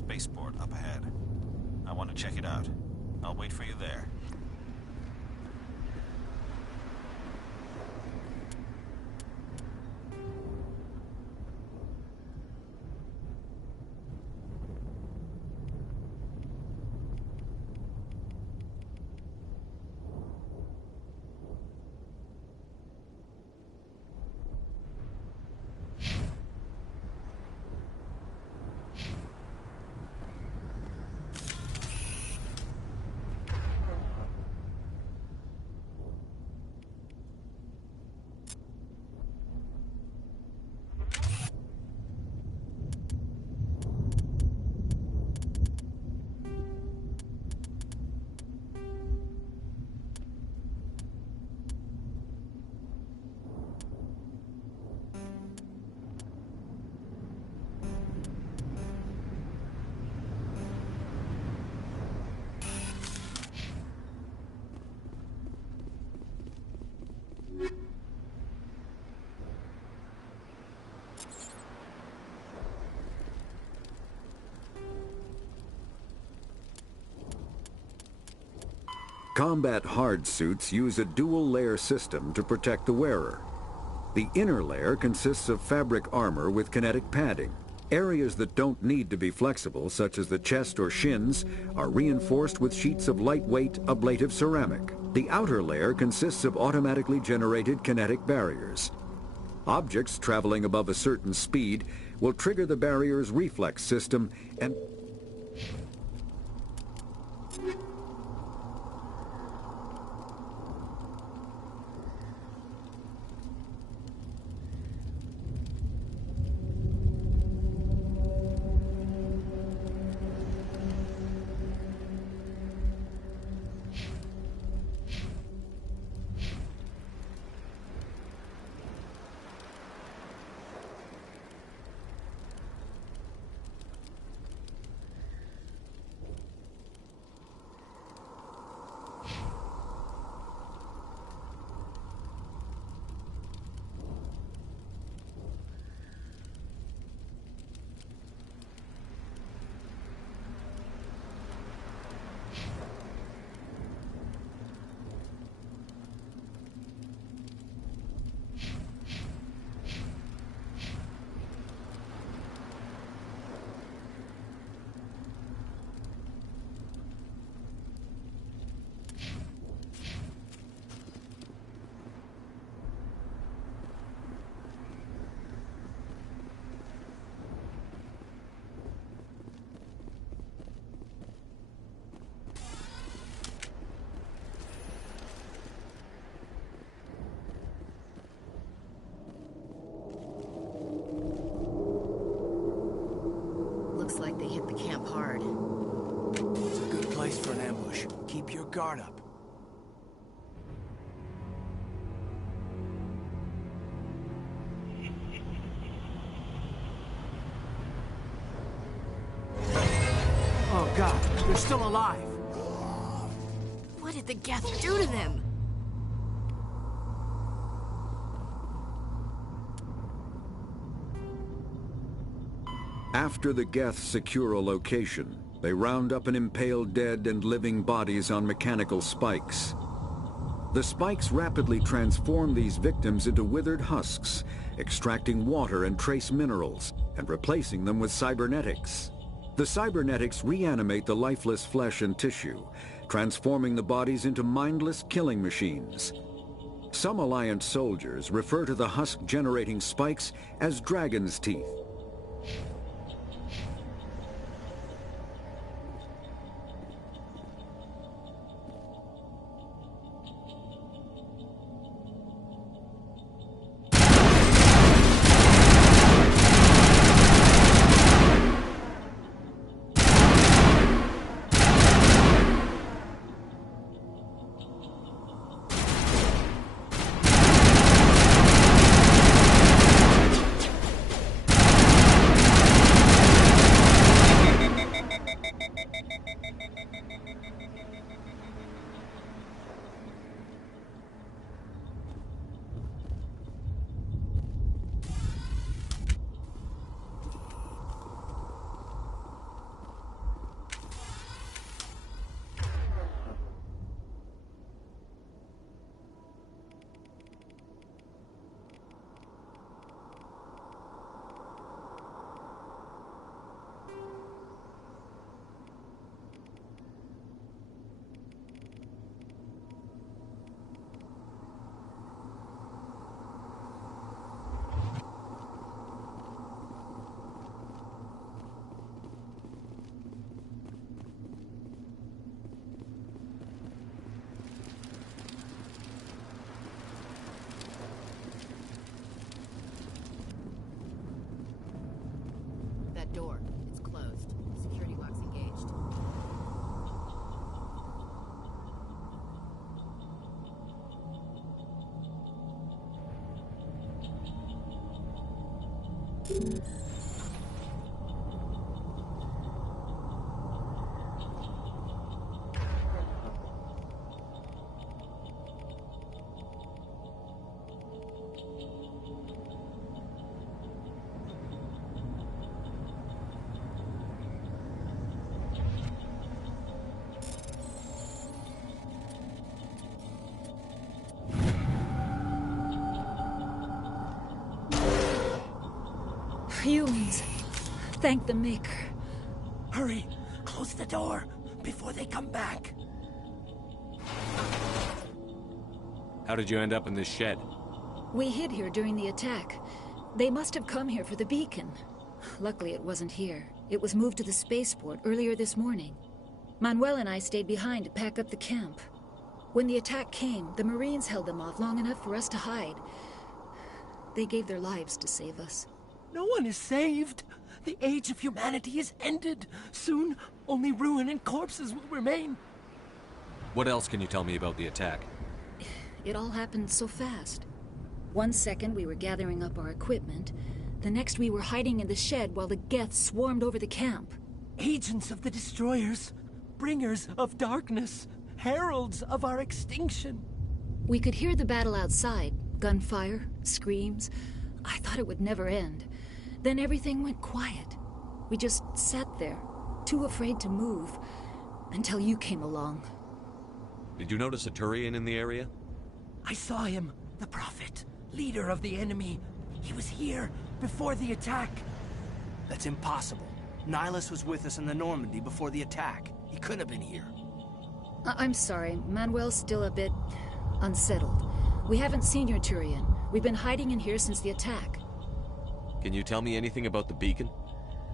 spaceport up ahead. I want to check it out. I'll wait for you there. Combat hard suits use a dual-layer system to protect the wearer. The inner layer consists of fabric armor with kinetic padding. Areas that don't need to be flexible, such as the chest or shins, are reinforced with sheets of lightweight, ablative ceramic. The outer layer consists of automatically generated kinetic barriers. Objects traveling above a certain speed will trigger the barrier's reflex system and... Looks like they hit the camp hard. It's a good place for an ambush. Keep your guard up. Oh God, they're still alive. What did the Geth do to them? After the Geth secure a location, they round up and impale dead and living bodies on mechanical spikes. The spikes rapidly transform these victims into withered husks, extracting water and trace minerals, and replacing them with cybernetics. The cybernetics reanimate the lifeless flesh and tissue, transforming the bodies into mindless killing machines. Some Alliance soldiers refer to the husk-generating spikes as dragon's teeth. that door. It's closed. Security lock's engaged. Humans. Thank the Maker. Hurry! Close the door before they come back. How did you end up in this shed? We hid here during the attack. They must have come here for the beacon. Luckily, it wasn't here. It was moved to the spaceport earlier this morning. Manuel and I stayed behind to pack up the camp. When the attack came, the Marines held them off long enough for us to hide. They gave their lives to save us. No one is saved. The age of humanity is ended. Soon, only ruin and corpses will remain. What else can you tell me about the attack? It all happened so fast. 1 second we were gathering up our equipment. The next we were hiding in the shed while the Geth swarmed over the camp. Agents of the destroyers. Bringers of darkness. Heralds of our extinction. We could hear the battle outside. Gunfire, screams. I thought it would never end. Then everything went quiet. We just sat there, too afraid to move, until you came along. Did you notice a Turian in the area? I saw him, the Prophet, leader of the enemy. He was here before the attack. That's impossible. Nihilus was with us in the Normandy before the attack. He couldn't have been here. I'm sorry. Manuel's still a bit unsettled. We haven't seen your Turian. We've been hiding in here since the attack. Can you tell me anything about the beacon?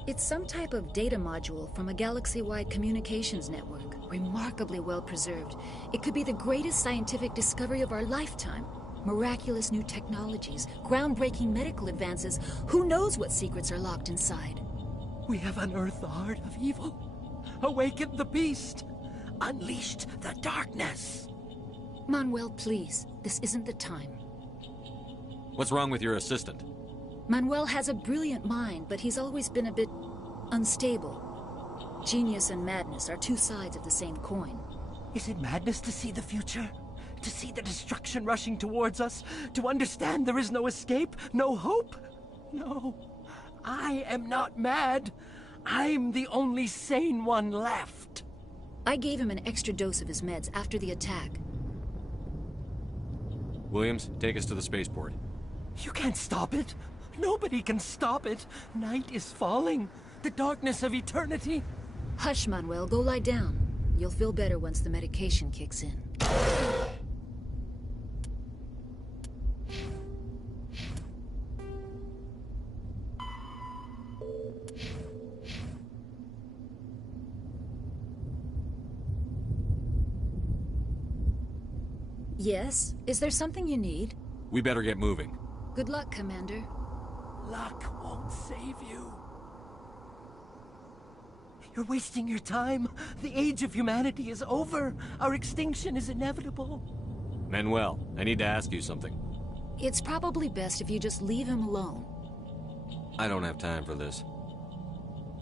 It's some type of data module from a galaxy-wide communications network. Remarkably well preserved. It could be the greatest scientific discovery of our lifetime. Miraculous new technologies, groundbreaking medical advances. Who knows what secrets are locked inside? We have unearthed the heart of evil, awakened the beast, unleashed the darkness. Manuel, please. This isn't the time. What's wrong with your assistant? Manuel has a brilliant mind, but he's always been a bit unstable. Genius and madness are two sides of the same coin. Is it madness to see the future? To see the destruction rushing towards us? To understand there is no escape? No hope? No. I am not mad. I'm the only sane one left. I gave him an extra dose of his meds after the attack. Williams, take us to the spaceport. You can't stop it. Nobody can stop it. Night is falling. The darkness of eternity. Hush, Manuel. Go lie down. You'll feel better once the medication kicks in. Yes? Is there something you need? We better get moving. Good luck, Commander. Luck won't save you. You're wasting your time. The age of humanity is over. Our extinction is inevitable. Manuel, I need to ask you something. It's probably best if you just leave him alone. I don't have time for this.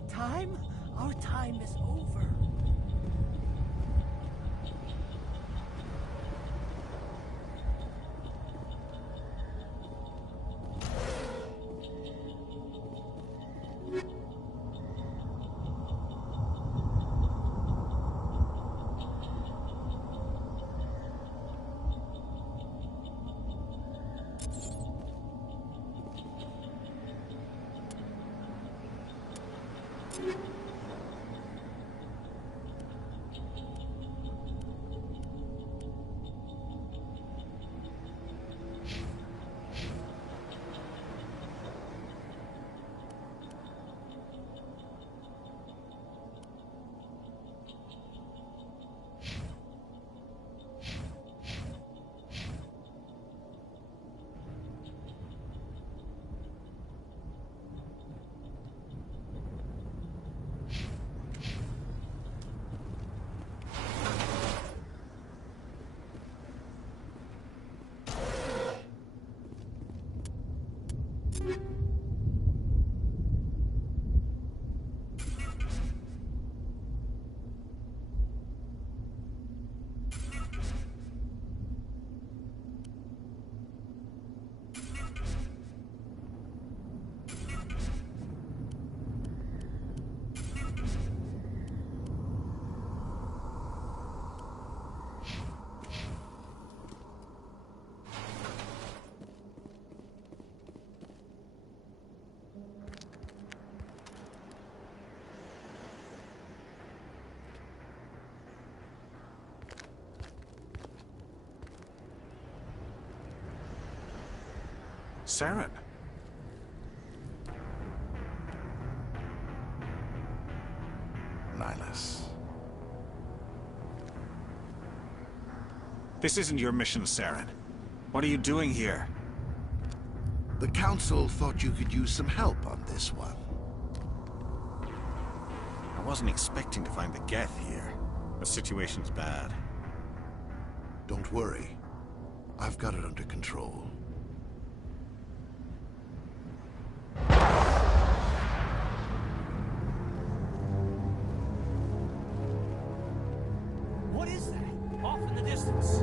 Time? Our time is over. Saren. Nihilus. This isn't your mission, Saren. What are you doing here? The Council thought you could use some help on this one. I wasn't expecting to find the Geth here. The situation's bad. Don't worry. I've got it under control. What is that? Off in the distance.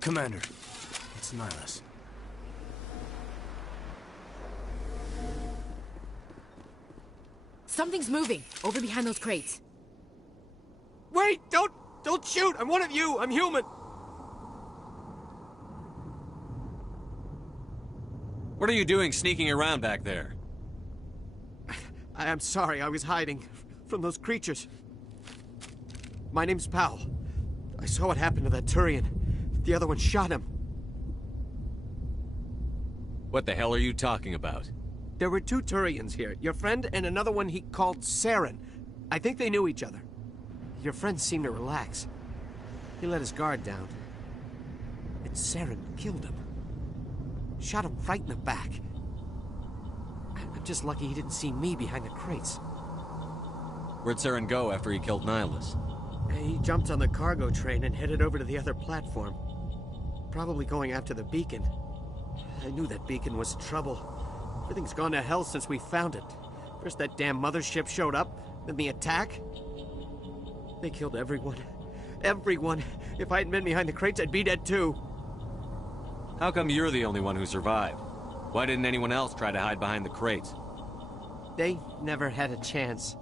Commander, it's Nihilus. Something's moving, over behind those crates. Wait! Don't shoot! I'm one of you! I'm human! What are you doing sneaking around back there? I'm sorry, I was hiding from those creatures. My name's Powell. I saw what happened to that Turian. The other one shot him. What the hell are you talking about? There were two Turians here. Your friend and another one he called Saren. I think they knew each other. Your friend seemed to relax. He let his guard down. And Saren killed him. Shot him right in the back. I'm just lucky he didn't see me behind the crates. Where'd Saren go after he killed Nihilus? He jumped on the cargo train and headed over to the other platform. Probably going after the beacon. I knew that beacon was trouble. Everything's gone to hell since we found it. First that damn mothership showed up, then the attack. They killed everyone. Everyone. If I hadn't been behind the crates, I'd be dead too. How come you're the only one who survived? Why didn't anyone else try to hide behind the crates? They never had a chance.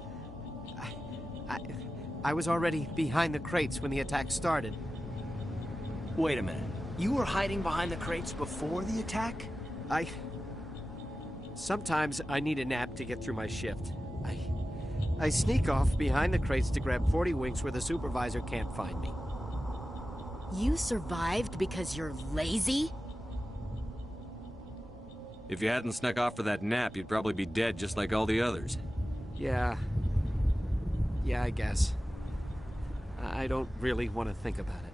I was already behind the crates when the attack started. Wait a minute. You were hiding behind the crates before the attack? Sometimes I need a nap to get through my shift. I sneak off behind the crates to grab 40 winks where the supervisor can't find me. You survived because you're lazy? If you hadn't snuck off for that nap, you'd probably be dead just like all the others. Yeah, I guess. I don't really want to think about it.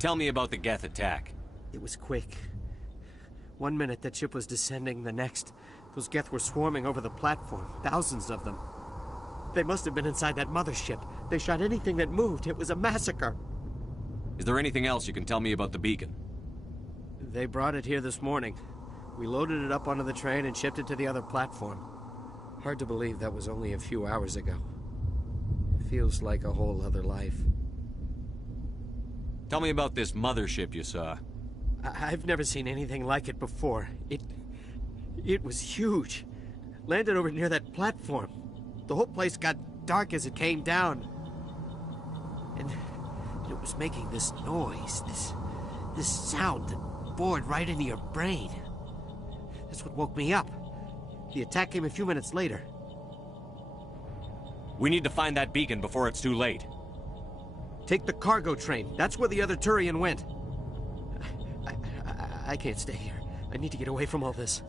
Tell me about the Geth attack. It was quick. 1 minute that ship was descending, the next, those Geth were swarming over the platform. Thousands of them. They must have been inside that mothership. They shot anything that moved. It was a massacre. Is there anything else you can tell me about the beacon? They brought it here this morning. We loaded it up onto the train and shipped it to the other platform. Hard to believe that was only a few hours ago. Feels like a whole other life. Tell me about this mothership you saw. I've never seen anything like it before. It was huge. Landed over near that platform. The whole place got dark as it came down. And it was making this noise, this sound that bored right into your brain. That's what woke me up. The attack came a few minutes later. We need to find that beacon before it's too late. Take the cargo train. That's where the other Turian went. I can't stay here. I need to get away from all this.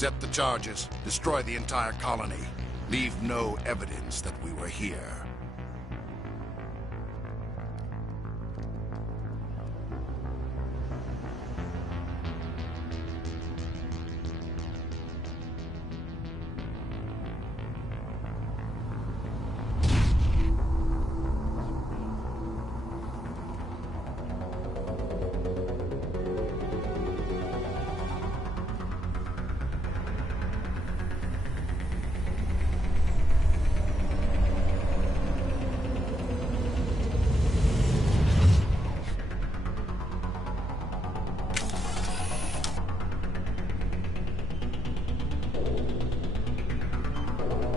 Accept the charges. Destroy the entire colony. Leave no evidence that we were here.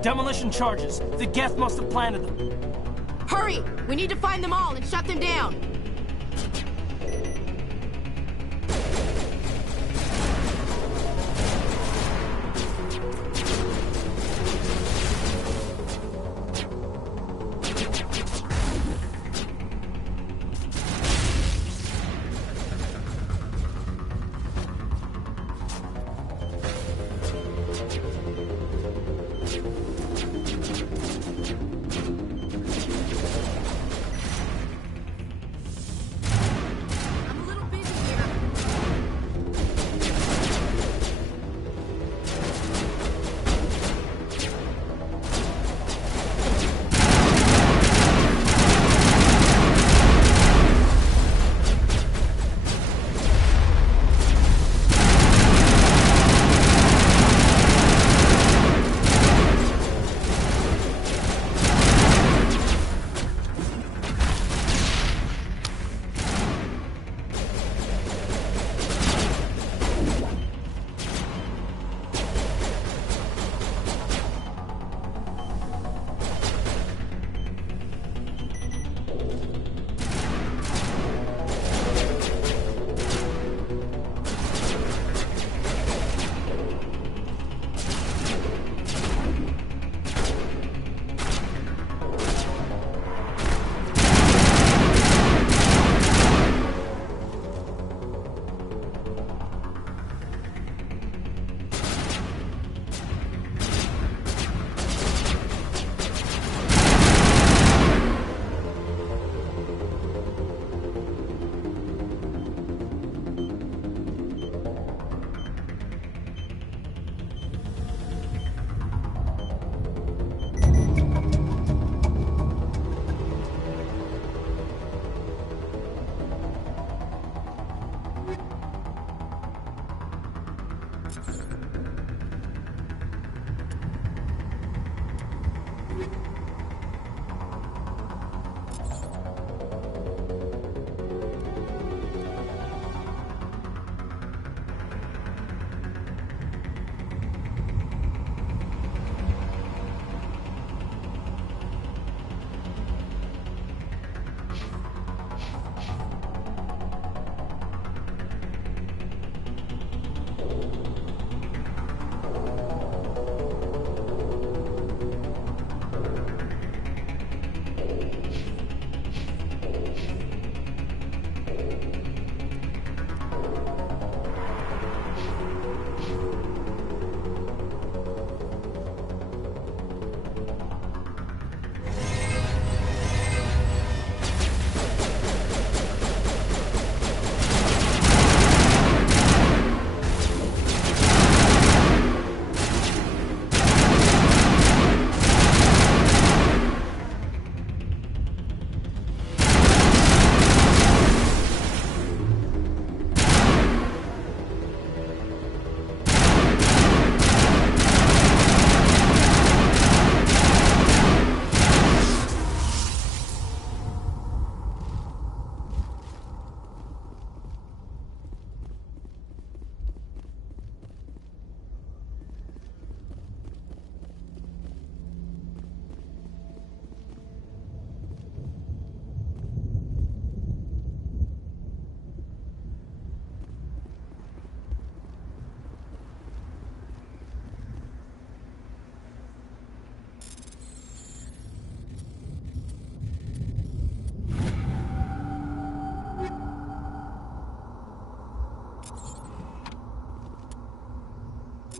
Demolition charges. The Geth must have planted them. Hurry! We need to find them all and shut them down!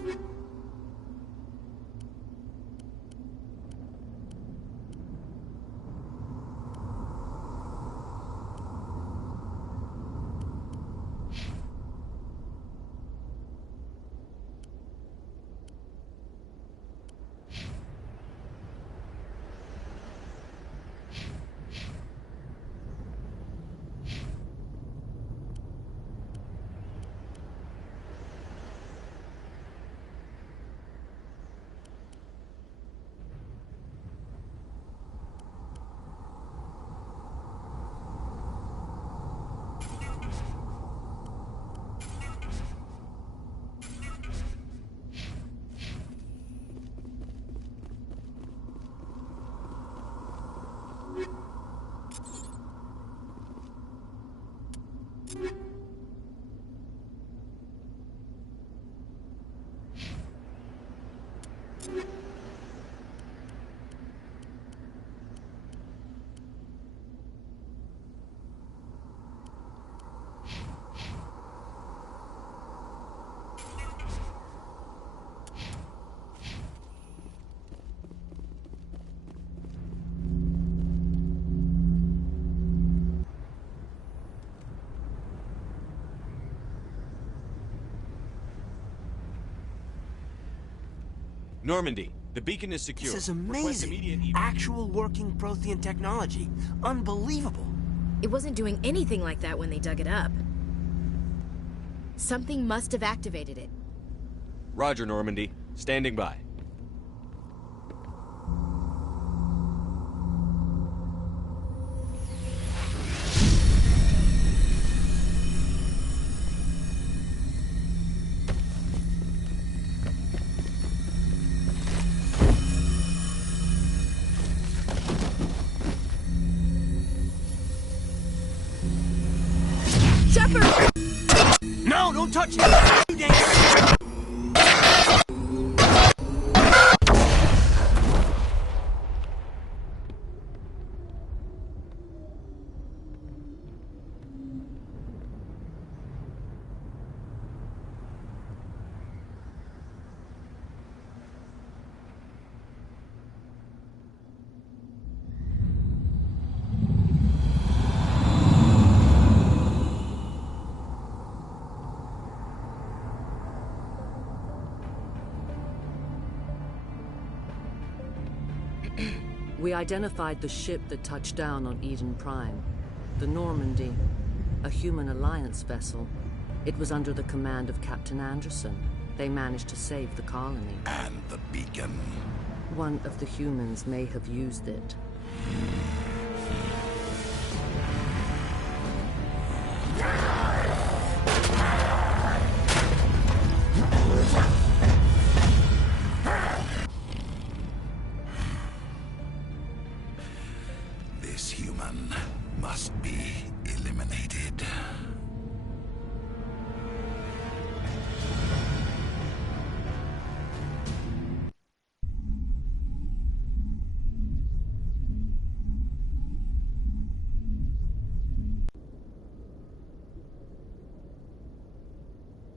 you Normandy, the beacon is secure. This is Request amazing. immediate Actual working Prothean technology. Unbelievable. It wasn't doing anything like that when they dug it up. Something must have activated it. Roger, Normandy. Standing by. No, don't touch it! Too dangerous! We identified the ship that touched down on Eden Prime. The Normandy, a human alliance vessel. It was under the command of Captain Anderson. They managed to save the colony. And the beacon. One of the humans may have used it. This human must be eliminated.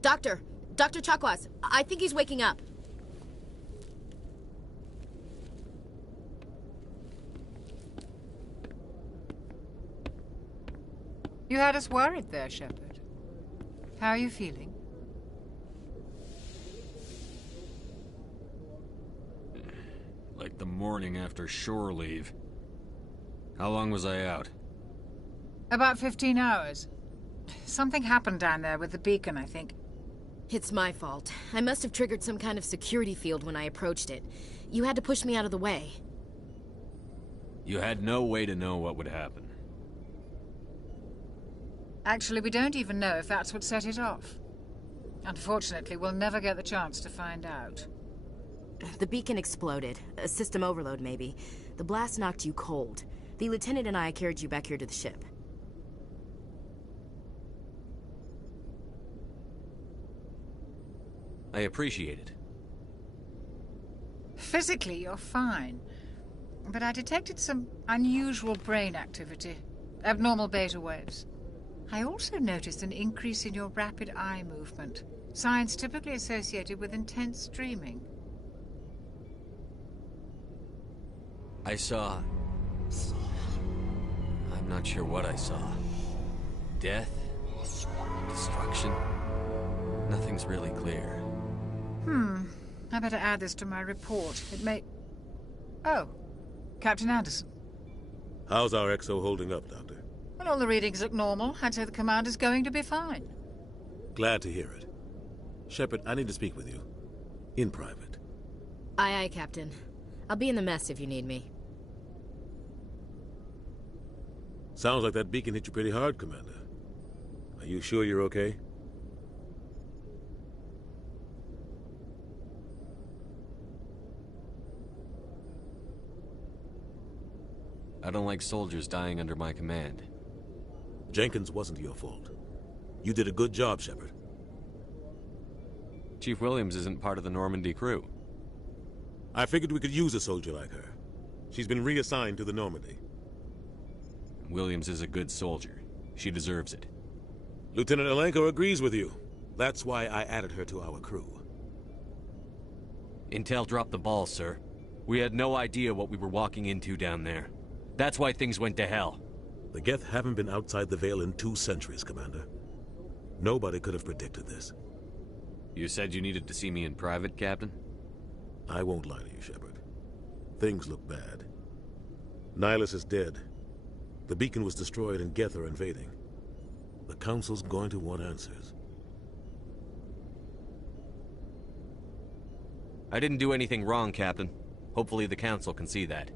Dr. Chakwas, I think he's waking up. You had us worried there, Shepard. How are you feeling? Like the morning after shore leave. How long was I out? About 15 hours. Something happened down there with the beacon, I think. It's my fault. I must have triggered some kind of security field when I approached it. You had to push me out of the way. You had no way to know what would happen. Actually, we don't even know if that's what set it off. Unfortunately, we'll never get the chance to find out. The beacon exploded. A system overload, maybe. The blast knocked you cold. The lieutenant and I carried you back here to the ship. I appreciate it. Physically, you're fine. But I detected some unusual brain activity. Abnormal beta waves. I also noticed an increase in your rapid eye movement. Signs typically associated with intense dreaming. I saw... I'm not sure what I saw. Death? Destruction? Nothing's really clear. I better add this to my report. It may... Oh, Captain Anderson. How's our XO holding up, Doctor? Well, all the readings look normal. I'd say the commander's going to be fine. Glad to hear it. Shepard, I need to speak with you. In private. Aye, aye, Captain. I'll be in the mess if you need me. Sounds like that beacon hit you pretty hard, Commander. Are you sure you're okay? I don't like soldiers dying under my command. Jenkins wasn't your fault. You did a good job, Shepard. Chief Williams isn't part of the Normandy crew. I figured we could use a soldier like her. She's been reassigned to the Normandy. Williams is a good soldier. She deserves it. Lieutenant Alenko agrees with you. That's why I added her to our crew. Intel dropped the ball, sir. We had no idea what we were walking into down there. That's why things went to hell. The Geth haven't been outside the Veil in 2 centuries, Commander. Nobody could have predicted this. You said you needed to see me in private, Captain? I won't lie to you, Shepard. Things look bad. Nihilus is dead. The beacon was destroyed and Geth are invading. The Council's going to want answers. I didn't do anything wrong, Captain. Hopefully the Council can see that.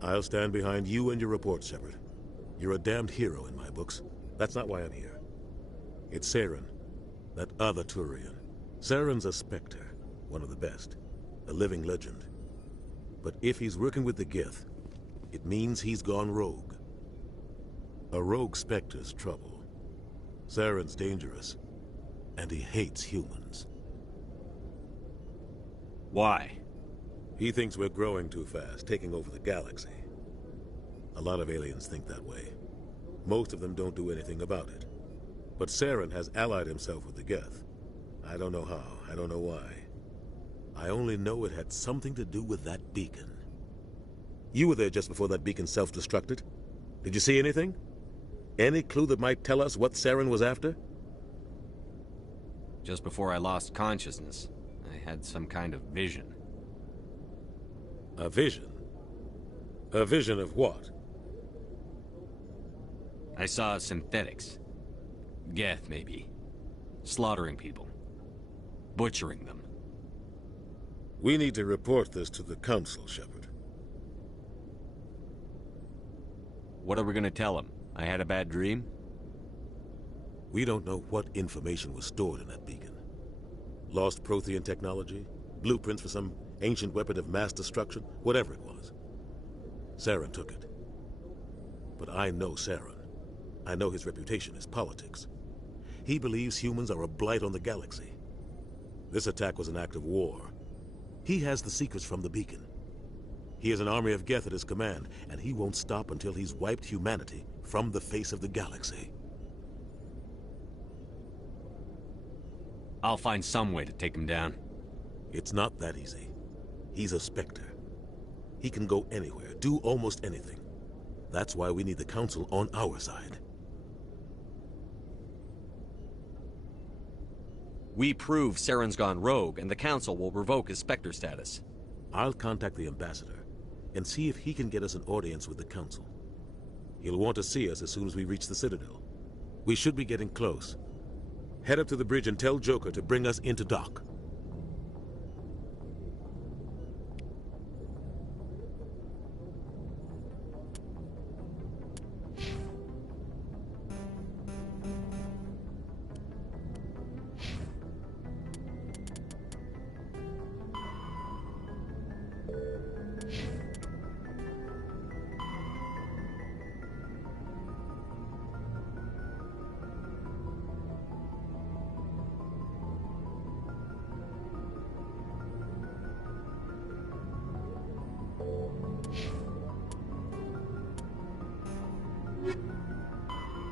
I'll stand behind you and your report, Shepard. You're a damned hero in my books. That's not why I'm here. It's Saren, that other Turian. Saren's a Spectre, one of the best, a living legend. But if he's working with the Geth, it means he's gone rogue. A rogue Spectre's trouble. Saren's dangerous, and he hates humans. Why? He thinks we're growing too fast, taking over the galaxy. A lot of aliens think that way. Most of them don't do anything about it. But Saren has allied himself with the Geth. I don't know how, I don't know why. I only know it had something to do with that beacon. You were there just before that beacon self-destructed. Did you see anything? Any clue that might tell us what Saren was after? Just before I lost consciousness, I had some kind of vision. A vision? A vision of what? I saw synthetics. Geth, maybe. Slaughtering people. Butchering them. We need to report this to the Council, Shepard. What are we gonna tell them? I had a bad dream? We don't know what information was stored in that beacon. Lost Prothean technology? Blueprints for some ancient weapon of mass destruction? Whatever it was. Saren took it. But I know Saren. I know his reputation is politics. He believes humans are a blight on the galaxy. This attack was an act of war. He has the secrets from the beacon. He has an army of Geth at his command, and he won't stop until he's wiped humanity from the face of the galaxy. I'll find some way to take him down. It's not that easy. He's a Spectre. He can go anywhere, do almost anything. That's why we need the Council on our side. We prove Saren's gone rogue, and the Council will revoke his Spectre status. I'll contact the Ambassador and see if he can get us an audience with the Council. He'll want to see us as soon as we reach the Citadel. We should be getting close. Head up to the bridge and tell Joker to bring us into dock.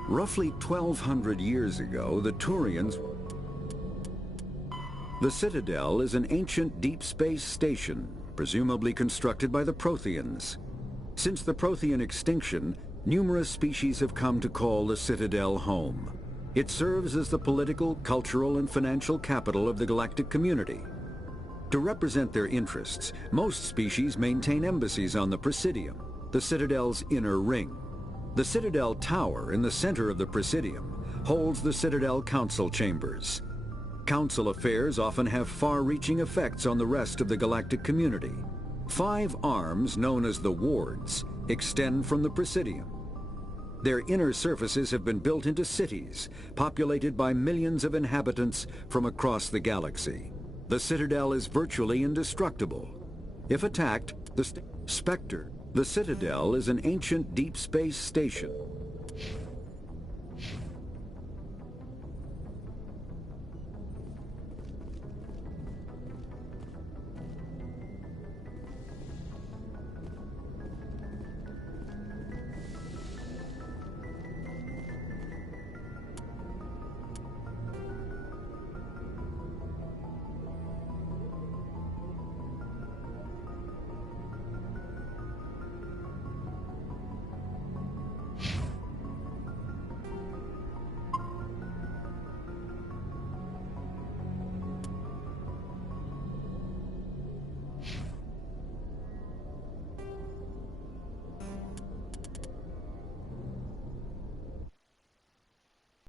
Roughly 1,200 years ago, the Turians... The Citadel is an ancient deep space station, presumably constructed by the Protheans. Since the Prothean extinction, numerous species have come to call the Citadel home. It serves as the political, cultural, and financial capital of the galactic community. To represent their interests, most species maintain embassies on the Presidium, the Citadel's inner ring. The Citadel Tower in the center of the Presidium holds the Citadel Council Chambers. Council affairs often have far-reaching effects on the rest of the galactic community. 5 arms, known as the Wards, extend from the Presidium. Their inner surfaces have been built into cities, populated by millions of inhabitants from across the galaxy. The Citadel is virtually indestructible. If attacked, the Spectre. The Citadel is an ancient deep space station,